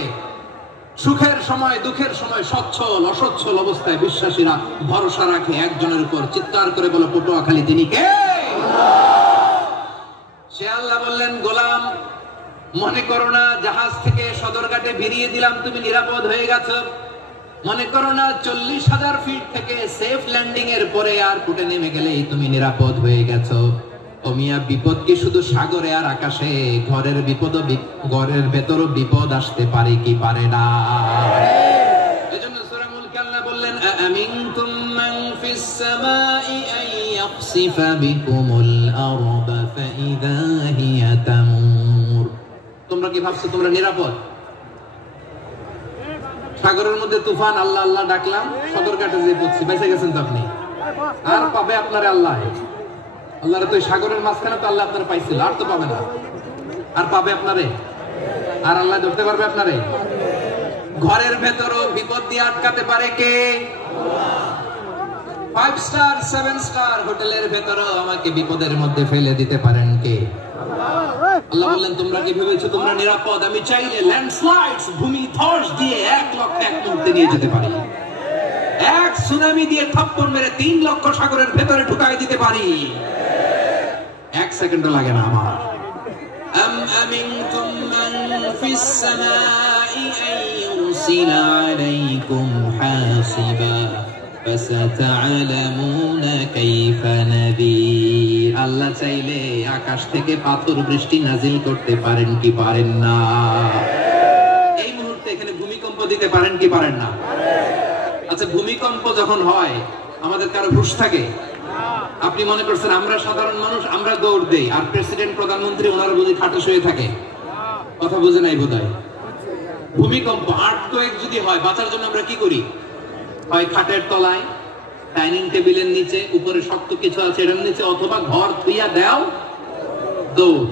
সুখের সময় দুঃখের সময়, সচ্ছল অসচ্ছল অবস্থায় বিশ্বাসীরা ভরসা রাখে একজনের উপর। চিৎকার করে বলে পটুয়াখালী তিনি কে? সে আল্লাহ বললেন, গোলাম মনে করো না জাহাজ থেকে সদরঘাটে ভিড়িয়ে দিলাম তুমি নিরাপদ হয়ে গেছো। মনে করো না 40,000 ফিট থেকে সেফ ল্যান্ডিং এর পরে এয়ারপোর্টে নেমে গেলেই তুমি নিরাপদ হয়ে গেছো। ও মিয়া, বিপদ কি শুধু সাগরে আর আকাশে? ঘরের ঘরের ভেতরও বিপদ আসতে পারে কি পারে না? এজন্য সূরা মুলকে আল্লাহ বললেন, আমিনতুম মান ফিস সামাই আন ইয়াখসিফা বিকুমুল আরদা ফাইযা হিয়া তামুর। তোমরা কি ভাবছো তোমরা নিরাপদ? সাগরের মধ্যে তুফান, আল্লাহ আল্লাহ ডাকলাম, সদরঘাটে যে পড়ছি, বেঁচে গেছেন তো আপনি। আর পাবে আপনারে আল্লাহ? আল্লাহর তো সাগরের মাঝখানে তো আল্লাহ আপনার পাইছিল, আর তো পাবে না। আর পাবে আপনারে? আর আল্লাহ ধরতে পারবে আপনারে? ঘরের ভেতরও বিপদ দিয়ে আটকাতে পারে কে? 5 স্টার 7 স্টার হোটেলের ভেতরও আমাকে বিপদের মধ্যে ফেলে দিতে পারেন কে? আল্লাহ বললেন, তোমরা কি ভেবেছো তোমরা নিরাপদ? আমি চাইলে ল্যান্ডস্লাইডস, ভূমি ধস দিয়ে 1 লক্ষ এক মুহূর্তে নিয়ে যেতে পারি। এক সুনামি দিয়ে থাপ্পড় মেরে 3 লক্ষ সাগরের ভেতরে ঢুকাই দিতে পারি। 1 সেকেন্ডও লাগে না আমার। আম আমিনতুম মান ফিস সামাই আন ইউরসিলা আলাইকুম হাসিবা ফাসাতা'লামুনা কাইফা নাযীর। আল্লাহ চাইলে আকাশ থেকে পাথর বৃষ্টি নাজিল করতে পারেন কি পারেন না? এই মুহূর্তে এখানে ভূমিকম্প দিতে পারেন কি পারেন না? আচ্ছা, ভূমিকম্প যখন হয় আমাদের কারো হুঁশ থাকে? আপনি মনে করছেন আমরা সাধারণ মানুষ, আমরা দৌড় দেই, আর প্রেসিডেন্ট প্রধানমন্ত্রী ওনারা বুঝি খাটে শুয়ে থাকে? কথা বুঝে নাই বোধহয়। ভূমিকম্প, আর্থকোয়েক যদি হয়, বাঁচার জন্য আমরা কি করি? হয় খাটের তলায়, ডাইনিং টেবিলের নিচে, উপরে শক্ত কিছু আছে এর নিচে, অথবা ঘর থুইয়া দাও দৌড়।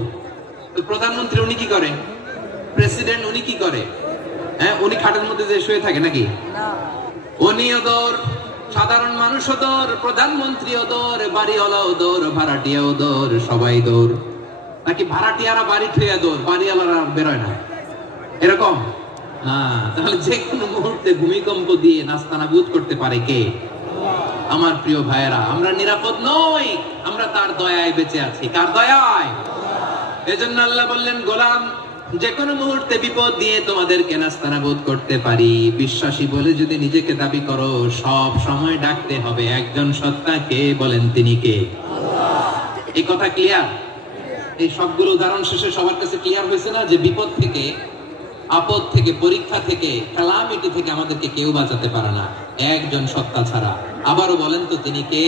তো প্রধানমন্ত্রী উনি কি করে? প্রেসিডেন্ট উনি কি করে? হ্যাঁ, উনি খাটের মধ্যে যে শুয়ে থাকে নাকি? উনিও দৌড়, সাধারণ মানুষও দৌড়, প্রধানমন্ত্রীও দৌড়, বাড়িওয়ালাও দৌড়, ভাড়াটিয়াও দৌড়, সবাই দৌড়। নাকি ভাড়াটিয়ারা বাড়ি থুইয়া দৌড়, বাড়িওয়ালারা বেরোয় না? এরকম না। তাহলে যে কোনো মুহূর্তে ভূমিকম্প দিয়ে নাস্তানাবুদ করতে পারে কে? আমার প্রিয় ভাইয়েরা, আমরা নিরাপদ নই, আমরা তার দয়ায় বেঁচে আছি। কার দয়ায়? এজন্য আল্লাহ বললেন, গোলাম যে কোনো মুহূর্তে বিপদ দিয়ে তোমাদেরকে নাস্তানাবুদ করতে পারি। বিশ্বাসী বলে যদি নিজেকে দাবি করো, সব সময় ডাকতে হবে একজন সত্তা, কে বলেন? তিনি কে? এই কথা ক্লিয়ার? এই সবগুলো উদাহরণ শেষে সবার কাছে ক্লিয়ার হয়েছে না যে বিপদ থেকে, আপদ থেকে, পরীক্ষা থেকে, ক্যালামিটি থেকে আমাদেরকে কেউ বাঁচাতে পারে না একজন সত্তা ছাড়া। আবারও বলেন তো, তিনি কে?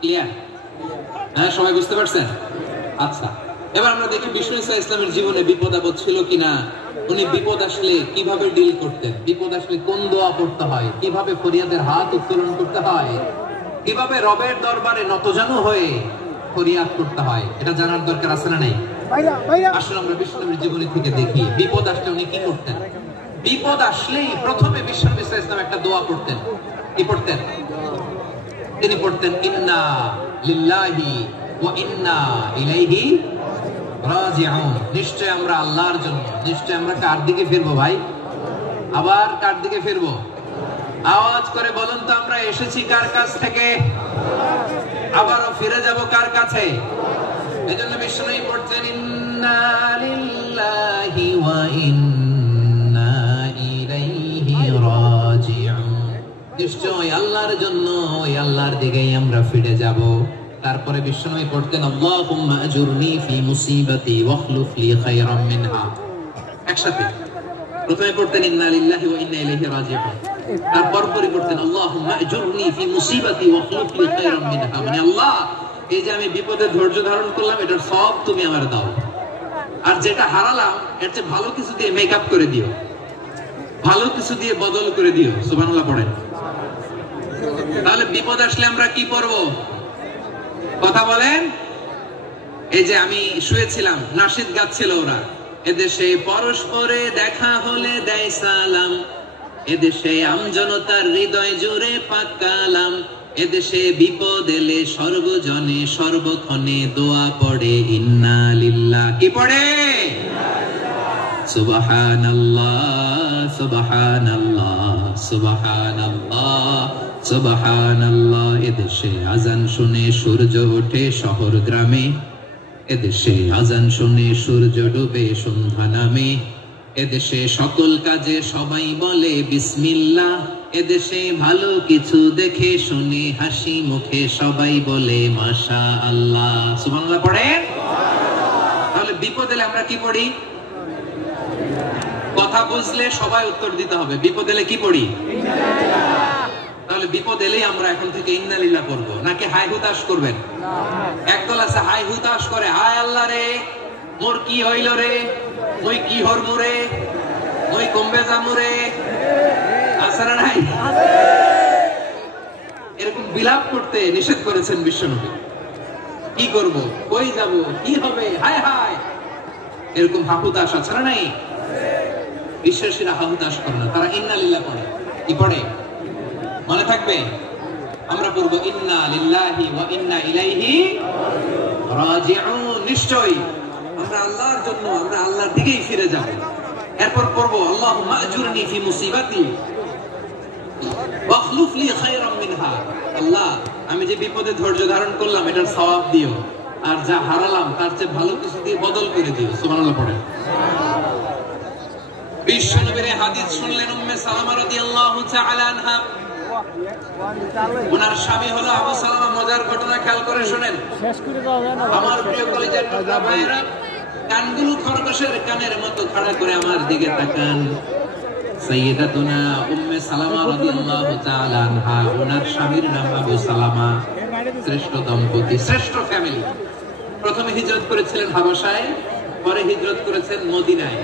ক্লিয়ার? হ্যাঁ, সবাই বুঝতে পারছেন? আচ্ছা, এবার আমরা দেখি বিষ্ণু ঈসা ইসলামের জীবনে বিপদ আপদ ছিল কিনা। উনি বিপদ আসলে কিভাবে ডিল করতেন, বিপদ আসলে কোন দোয়া পড়তে হয়, কিভাবে ফরিয়াদের হাত উত্তোলন করতে হয়, কিভাবে রবের দরবারে নতজানু হয়ে ফরিয়াদ করতে হয়, এটা জানার দরকার আছে না নাই? আসলে আমরা বিষ্ণুনবীর জীবনী থেকে দেখি বিপদ আসলে উনি কি করতেন। বিপদ আসলেই প্রথমে বিষ্ণু ঈসা ইসলাম একটা দোয়া পড়তেন। কি পড়তেন? তিনি পড়তেন, ইন্না লিল্লাহি ওয়া ইন্না ইলাইহি রাজিউন। নিশ্চয় আমরা আল্লাহর জন্য, নিশ্চয় আমরা কার দিকে ফিরবো ভাই? আবার কার দিকে ফিরবো? আওয়াজ করে বলুন তো, আমরা এসেছি কার কাছ থেকে? আবারও ফিরে যাব কার কাছে? এজন্য বিষ্ণু পড়ছেন, ইন্না লিল্লাহি ওয়া ইন্না ইলাইহি রাজিউন। নিশ্চয় আল্লাহর জন্য, ওই আল্লাহর দিকেই আমরা ফিরে যাব। তারপরে বিষ্ণু পড়তেন, আল্লাহুম্মা আজুরনি ফি মুসিবাতি ওয়াখলুফ লি খায়রাম মিনহা। একসাথে প্রথমে পড়তেন ইন্না লিল্লাহি ওয়া ইন্না ইলাইহি রাজিউন, তারপর পড়তেন আল্লাহুম্মা আজুরনি ফি মুসিবাতি ওয়াখলুফ লি খায়রাম মিনহা। মানে আল্লাহ, এই যে আমি বিপদে ধৈর্য ধারণ করলাম, এটার সব তুমি আমার দাও, আর যেটা হারালাম এর চেয়ে ভালো কিছু দিয়ে মেকআপ করে দিও, ভালো কিছু দিয়ে বদল করে দিও। সুবহানাল্লাহ পড়েন। তাহলে বিপদ আসলে আমরা কি পড়বো? কথা বলেন। এই যে আমি শুয়েছিলাম, নাশিদ গাচ্ছিল ওরা, এদেশে পরস্পরে দেখা হলে দেয় সালাম, এদেশে আমজনতার হৃদয় জুড়ে পাকালাম, এদেশে বিপদ এলে সর্বজনে সর্বক্ষণে দোয়া পড়ে ইন্না লিল্লাহ। কি পড়ে? সুবহানাল্লাহ সুবহানাল্লাহ সুবহানাল্লাহ সুবহানাল্লাহ। এদেশে আজান শুনে সূর্য ওঠে শহর গ্রামে, এদেশে আজান শুনে সূর্য ডুবে সন্ধ্যা নামে, এদেশে সকল কাজে সবাই বলে বিসমিল্লাহ, এদেশে ভালো কিছু দেখে শুনে হাসি মুখে সবাই বলে মাশাআল্লাহ। সুবহানাল্লাহ পড়েন। তাহলে বিপদ এলে আমরা কি পড়ি? কথা বুঝলে সবাই উত্তর দিতে হবে। বিপদ এলে কি পড়ি? তাহলে বিপদ এলেই আমরা এখন থেকে ইন্নালিল্লাহ পড়বো, নাকি হাই হুতাশ করবেন? একদল আছে হাই হুতাশ করে, হায় আল্লাহ রে মোর কি হইল রে, ওই কি হরমু রে, ওই কমবে জামু রে, আছে না নাই? এরকম বিলাপ করতে নিষেধ করেছেন বিশ্বনবী। কি করব, কই যাব, কি হবে, হায় হায়, এরকম হাহুতাশ আছে না নাই? বিশ্বাসীরা হাহুতাশ করে না, তারা ইন্নালিল্লাহ পড়ে। কি পড়ে মনে থাকবে? আমরা পড়বো ইন্না লিল্লাহি ওয়া ইন্না ইলাইহি রাজিউন। নিশ্চয়ই আমরা আল্লাহর জন্য, আমরা আল্লাহর দিকেই ফিরে যাব। এরপর পড়বো আল্লাহুম্মা আজুরনি ফি মুসিবাতি ওয়াখলুফ লি খায়রাম মিনহা। আল্লাহ, আমি যে বিপদে ধৈর্য ধারণ করলাম এটার সওয়াব দিও, আর যা হারালাম তার চেয়ে ভালো কিছু দিয়ে বদল করে দিও। সুবহানাল্লাহ পড়েন। বিশ্বনবীর হাদিস শুনলেন উম্মে সালামা রাদিয়াল্লাহু তাআলা আনহা। ওনার স্বামী হলো আবু সালামা। মজার ঘটনা খেয়াল করে শুনেন। আমার প্রিয় কলেজের ভাইরা, কানগুলো খরগোশের কানের মতো খাড়া করে আমার দিকে তাকান। সাইয়্যিদাতুনা উম্মে সালামা রাদিয়াল্লাহু তাআলা আনহা, ওনার স্বামীর নাম আবু সালামা। শ্রেষ্ঠ দম্পতি, শ্রেষ্ঠ ফ্যামিলি। প্রথমে হিজরত করেছিলেন হাবশায়, পরে হিজরত করেছেন মদিনায়।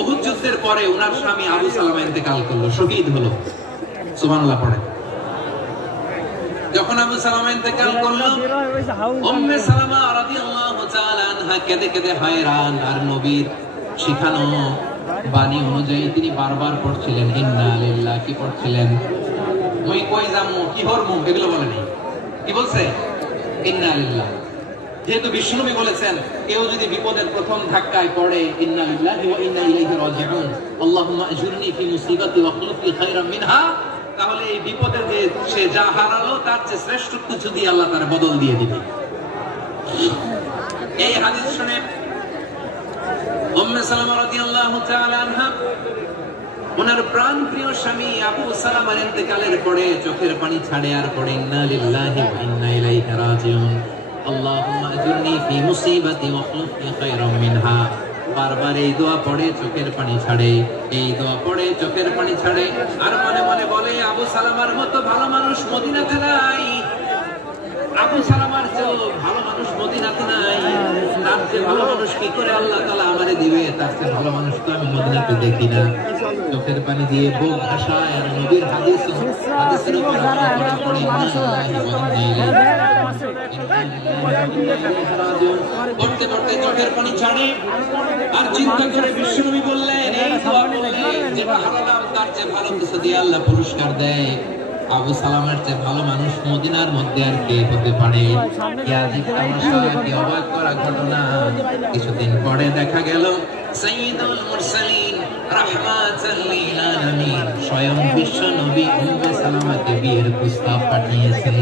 উহুদ যুদ্ধের পরে ওনার স্বামী আবু সালামা ইন্তেকাল করলো, শহীদ হলো। সুবহানাল্লাহ পড়েন। যখন আবু সালামা ইন্তেকাল করলো, উম্মে সালামা রাদিয়াল্লাহু তাআলা আনহা কেঁদে কেঁদে হয়রান। আর নবীর শিখানো বাণী অনুযায়ী তিনি বারবার পড়ছিলেন ইন্না লিল্লাহ। কি পড়ছিলেন? ওই কই যামু, কি হরমু, এগুলো বলে নাই। কি বলছে? ইন্না লিল্লাহ। যেহেতু বিশ্বনবী বলেছেন, কেউ যদি বিপদের প্রথম ধাক্কায় পড়ে ইন্না লিল্লাহি ওয়া ইন্না ইলাইহি রাজিউন, আল্লাহুম্মা আজুরনি ফি মুসিবাতি ওয়াখলুফ লি খায়রাম মিনহা, তাহলে এই বিপদে যে সে যা হারালো তার চেয়ে শ্রেষ্ঠ কিছু দিয়ে আল্লাহ তার বদল দিয়ে দিবে। এই হাদিস শুনে উম্মে সালামা রাদিয়াল্লাহু তাআলা আনহা ওনার প্রাণপ্রিয় স্বামী আবু সালামার ইন্তেকালের পরে চোখের পানি ছাড়ে আর পড়ে ইন্না লিল্লাহি ওয়া ইন্না ইলাইহি রাজিউন, আল্লাহুম্মা আজুরনি ফি মুসিবাতি ওয়াখলুফ লি খায়রাম মিনহা। বারবার এই দোয়া পড়ে চোখের পানি ছাড়ে, এই দোয়া পড়ে চোখের পানি ছাড়ে। আর মনে মনে বলে, আবু সালামার মতো ভালো মানুষ মদিনাতে নাই, আবু সালামার চেয়েও ভালো মানুষ মদিনাতে নাই। তার চেয়ে ভালো মানুষ কি করে আল্লাহ তাআলা আমারে দিবে? তার চেয়ে ভালো মানুষ তো আমি মদিনাতে দেখি না। চোখের পানি দিয়ে বুক ভাসায় আর নবীর হাদিসের উপর আমল করে পড়তে পড়তে চোখের পানি ছাড়ে। আর চিন্তা করে বিশ্বনবী বললেন, এই দোয়া বললে যেটা হারালাম তার চেয়ে ভালো কিছু দিয়ে আল্লাহ পুরস্কার দেয়। আবু সালামের চেয়ে ভালো মানুষ মদিনার মধ্যে আর কে হতে পারে? কি আজীব তামাশা, কি অবাক করা ঘটনা। কিছুদিন পরে দেখা গেল সাইয়্যিদুল মুরসালিন রাহমাতাল লিল আলামিন স্বয়ং বিশ্ব নবী উম্মে সালামাকে বিয়ের প্রস্তাব পাঠিয়েছে।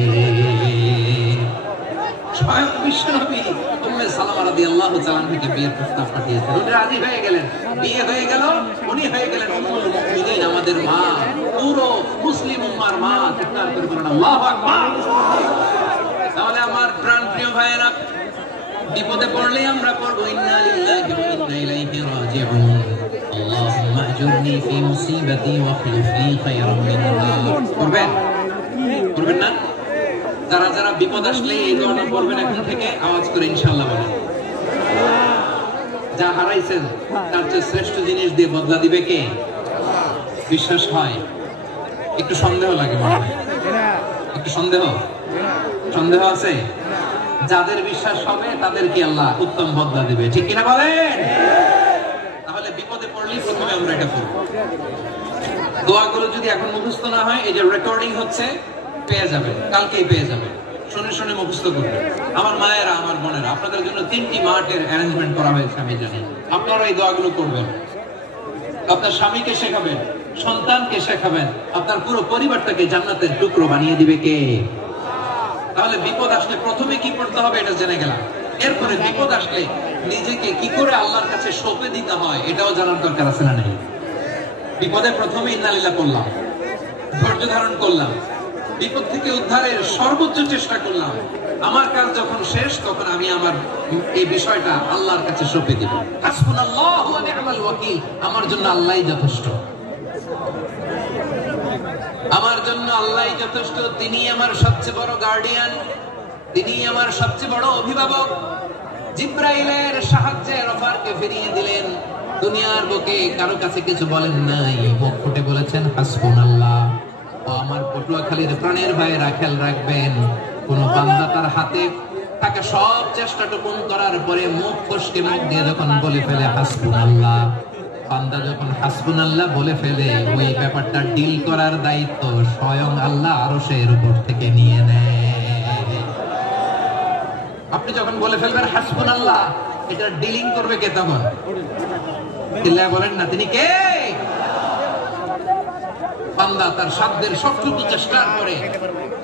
স্বয়ং বিশ্ব নবী উম্মে সালামা রাদিয়াল্লাহু তাআলা আনহাকে বিয়ের প্রস্তাব পাঠিয়েছেন। উনি রাজি হয়ে গেলেন, বিয়ে হয়ে গেল, উনি হয়ে গেলেন উম্মুল মুমিনিন, আমাদের মা, পুরো মুসলিম উম্মার মা। চিৎকার করে বলেন আল্লাহু আকবার। তাহলে আমার প্রাণপ্রিয় ভাইয়েরা, বিপদে পড়লে আমরা পড়বো ইন্না লিল্লাহি ওয়া ইন্না ইলাইহি রাজিউন, আল্লাহুম্মা আজুরনি ফি মুসিবাতি ওয়াখলুফ লি খায়রাম মিনহা। পড়বেন? পড়বেন না? যারা যারা বিপদ আসলে এই দোয়াটা পড়বেন এখন থেকে আওয়াজ করে ইনশাআল্লাহ বলেন। যা হারাইছেন তার চেয়ে শ্রেষ্ঠ জিনিস দিয়ে বদলা দিবে কে? বিশ্বাস হয়? একটু সন্দেহ লাগে মনে হয়, একটু সন্দেহ সন্দেহ আছে। যাদের বিশ্বাস হবে তাদেরকে আল্লাহ উত্তম বদলা দিবে, ঠিক কিনা বলেন? তাহলে বিপদে পড়লেই প্রথমে আমরা এটা করব। দোয়াগুলো যদি এখন মুখস্থ না হয়, এই যে রেকর্ডিং হচ্ছে, পেয়ে যাবেন, কালকেই পেয়ে যাবেন। শুনে শুনে মুখস্থ করবেন। আমার মায়েরা, আমার বোনেরা, আপনাদের জন্য 3টি মাঠের অ্যারেঞ্জমেন্ট করা হয়েছে, আমি জানি। আপনারা এই দোয়াগুলো করবেন, আপনার স্বামীকে শেখাবেন, সন্তানকে শেখাবেন, আপনার পুরো পরিবারটাকে জান্নাতের টুকরো বানিয়ে দিবে কে? তাহলে বিপদ আসলে প্রথমে কি পড়তে হবে এটা জেনে গেলাম। এরপরে বিপদ আসলে নিজেকে কি করে আল্লাহর কাছে সঁপে দিতে হয় এটাও জানার দরকার আছে না নাই? বিপদে প্রথমে ইন্নালিল্লাহ করলাম, ধৈর্য ধারণ করলাম, বিপদ থেকে উদ্ধারের সর্বোচ্চ চেষ্টা করলাম। আমার কাজ যখন শেষ তখন আমি আমার এই বিষয়টা আল্লাহর কাছে সঁপে দিব। হাসবুনাল্লাহু ওয়া নি'মাল ওয়াকিল, আমার জন্য আল্লাহই যথেষ্ট, আমার জন্য আল্লাহই যথেষ্ট। তিনি আমার সবচেয়ে বড় গার্ডিয়ান, তিনি আমার সবচেয়ে বড় অভিভাবক। জিব্রাইলের সাহায্যে রফারকে ফিরিয়ে দিলেন। দুনিয়ার বুকে কারো কাছে কিছু বলেন নাই, মুখ ফুটে বলেছেন হাসবুনাল্লাহ। ও আমার পটুয়াখালীর প্রাণের ভাইয়েরা খেয়াল রাখবেন, কোন বান্দা তার হাতে তাকে সব চেষ্টাটুকু করার পরে মুখ ফসকে মুখ দিয়ে যখন বলে ফেলে হাসবুনাল্লাহ, বান্দা যখন হাসবুনাল্লাহ বলে ফেলে ওই ব্যাপারটা ডিল করার দায়িত্ব স্বয়ং আল্লাহ আরশের উপর থেকে নিয়ে নেয়। আপনি যখন বলে ফেলবেন হাসবুনাল্লাহ, এটা ডিলিং করবে কে তখন? চিল্লায় বলেন না, তিনি কে? বান্দা তার সাধ্যের সবটুকু চেষ্টা করে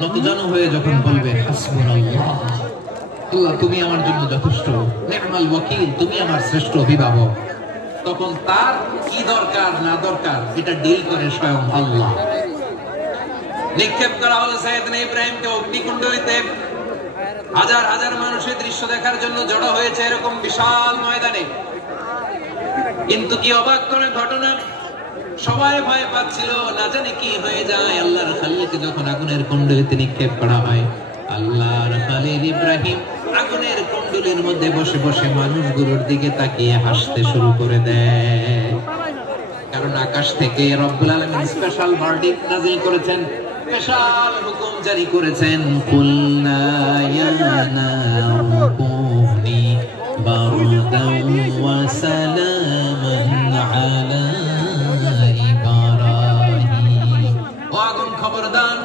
নতজানু হয়ে যখন বলবে হাসবুনাল্লাহ, আল্লাহ তুমি আমার জন্য যথেষ্ট, নি'মাল ওয়াকিল তুমি আমার শ্রেষ্ঠ অভিভাবক, তখন তার কি দরকার না দরকার এটা ডিল করে স্বয়ং আল্লাহ। নিক্ষেপ করা হলো সাইয়েদনা ইব্রাহিমকে অগ্নিকুণ্ডলিতে। হাজার হাজার মানুষের দৃশ্য দেখার জন্য জড়ো হয়েছে এরকম বিশাল ময়দানে। কিন্তু কি অবাক করে ঘটনা, সবাই ভয় পাচ্ছিল, না জানি কি হয়ে যায়। আল্লাহর খালিলকে যখন আগুনের কুণ্ডলিতে নিক্ষেপ করা হয়, আল্লাহর খালিল ইব্রাহিম আগুনের কুণ্ডলীর মধ্যে বসে বসে মানুষগুলোর দিকে তাকিয়ে হাসতে শুরু করে দেয়। কারণ আকাশ থেকে রব্বুল আলামিন স্পেশাল ভার্ডিক্ট নাযিল করেছেন, স্পেশাল হুকুম জারি করেছেন, কুল্লা ইয়া নারু কুনি বারদান ওয়া সালামান আলা ইব্রাহিম। ও আগুন খবরদার,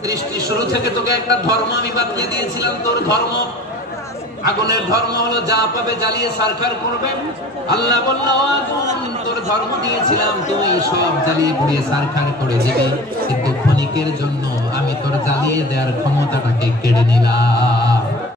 সৃষ্টি শুরু থেকে তোকে একটা ধর্ম আমি বাতলে দিয়েছিলাম, তোর ধর্ম আগুনের ধর্ম হলো যা পাবে জ্বালিয়ে সারখার করবে। আল্লাহ বলল আগুন তোর ধর্ম দিয়েছিলাম, তুই সব জ্বালিয়ে পুড়িয়ে সারখার করে দিবি, কিন্তু ক্ষণিকের জন্য আমি তোর জ্বালিয়ে দেওয়ার ক্ষমতাটাকে কেড়ে নিলাম।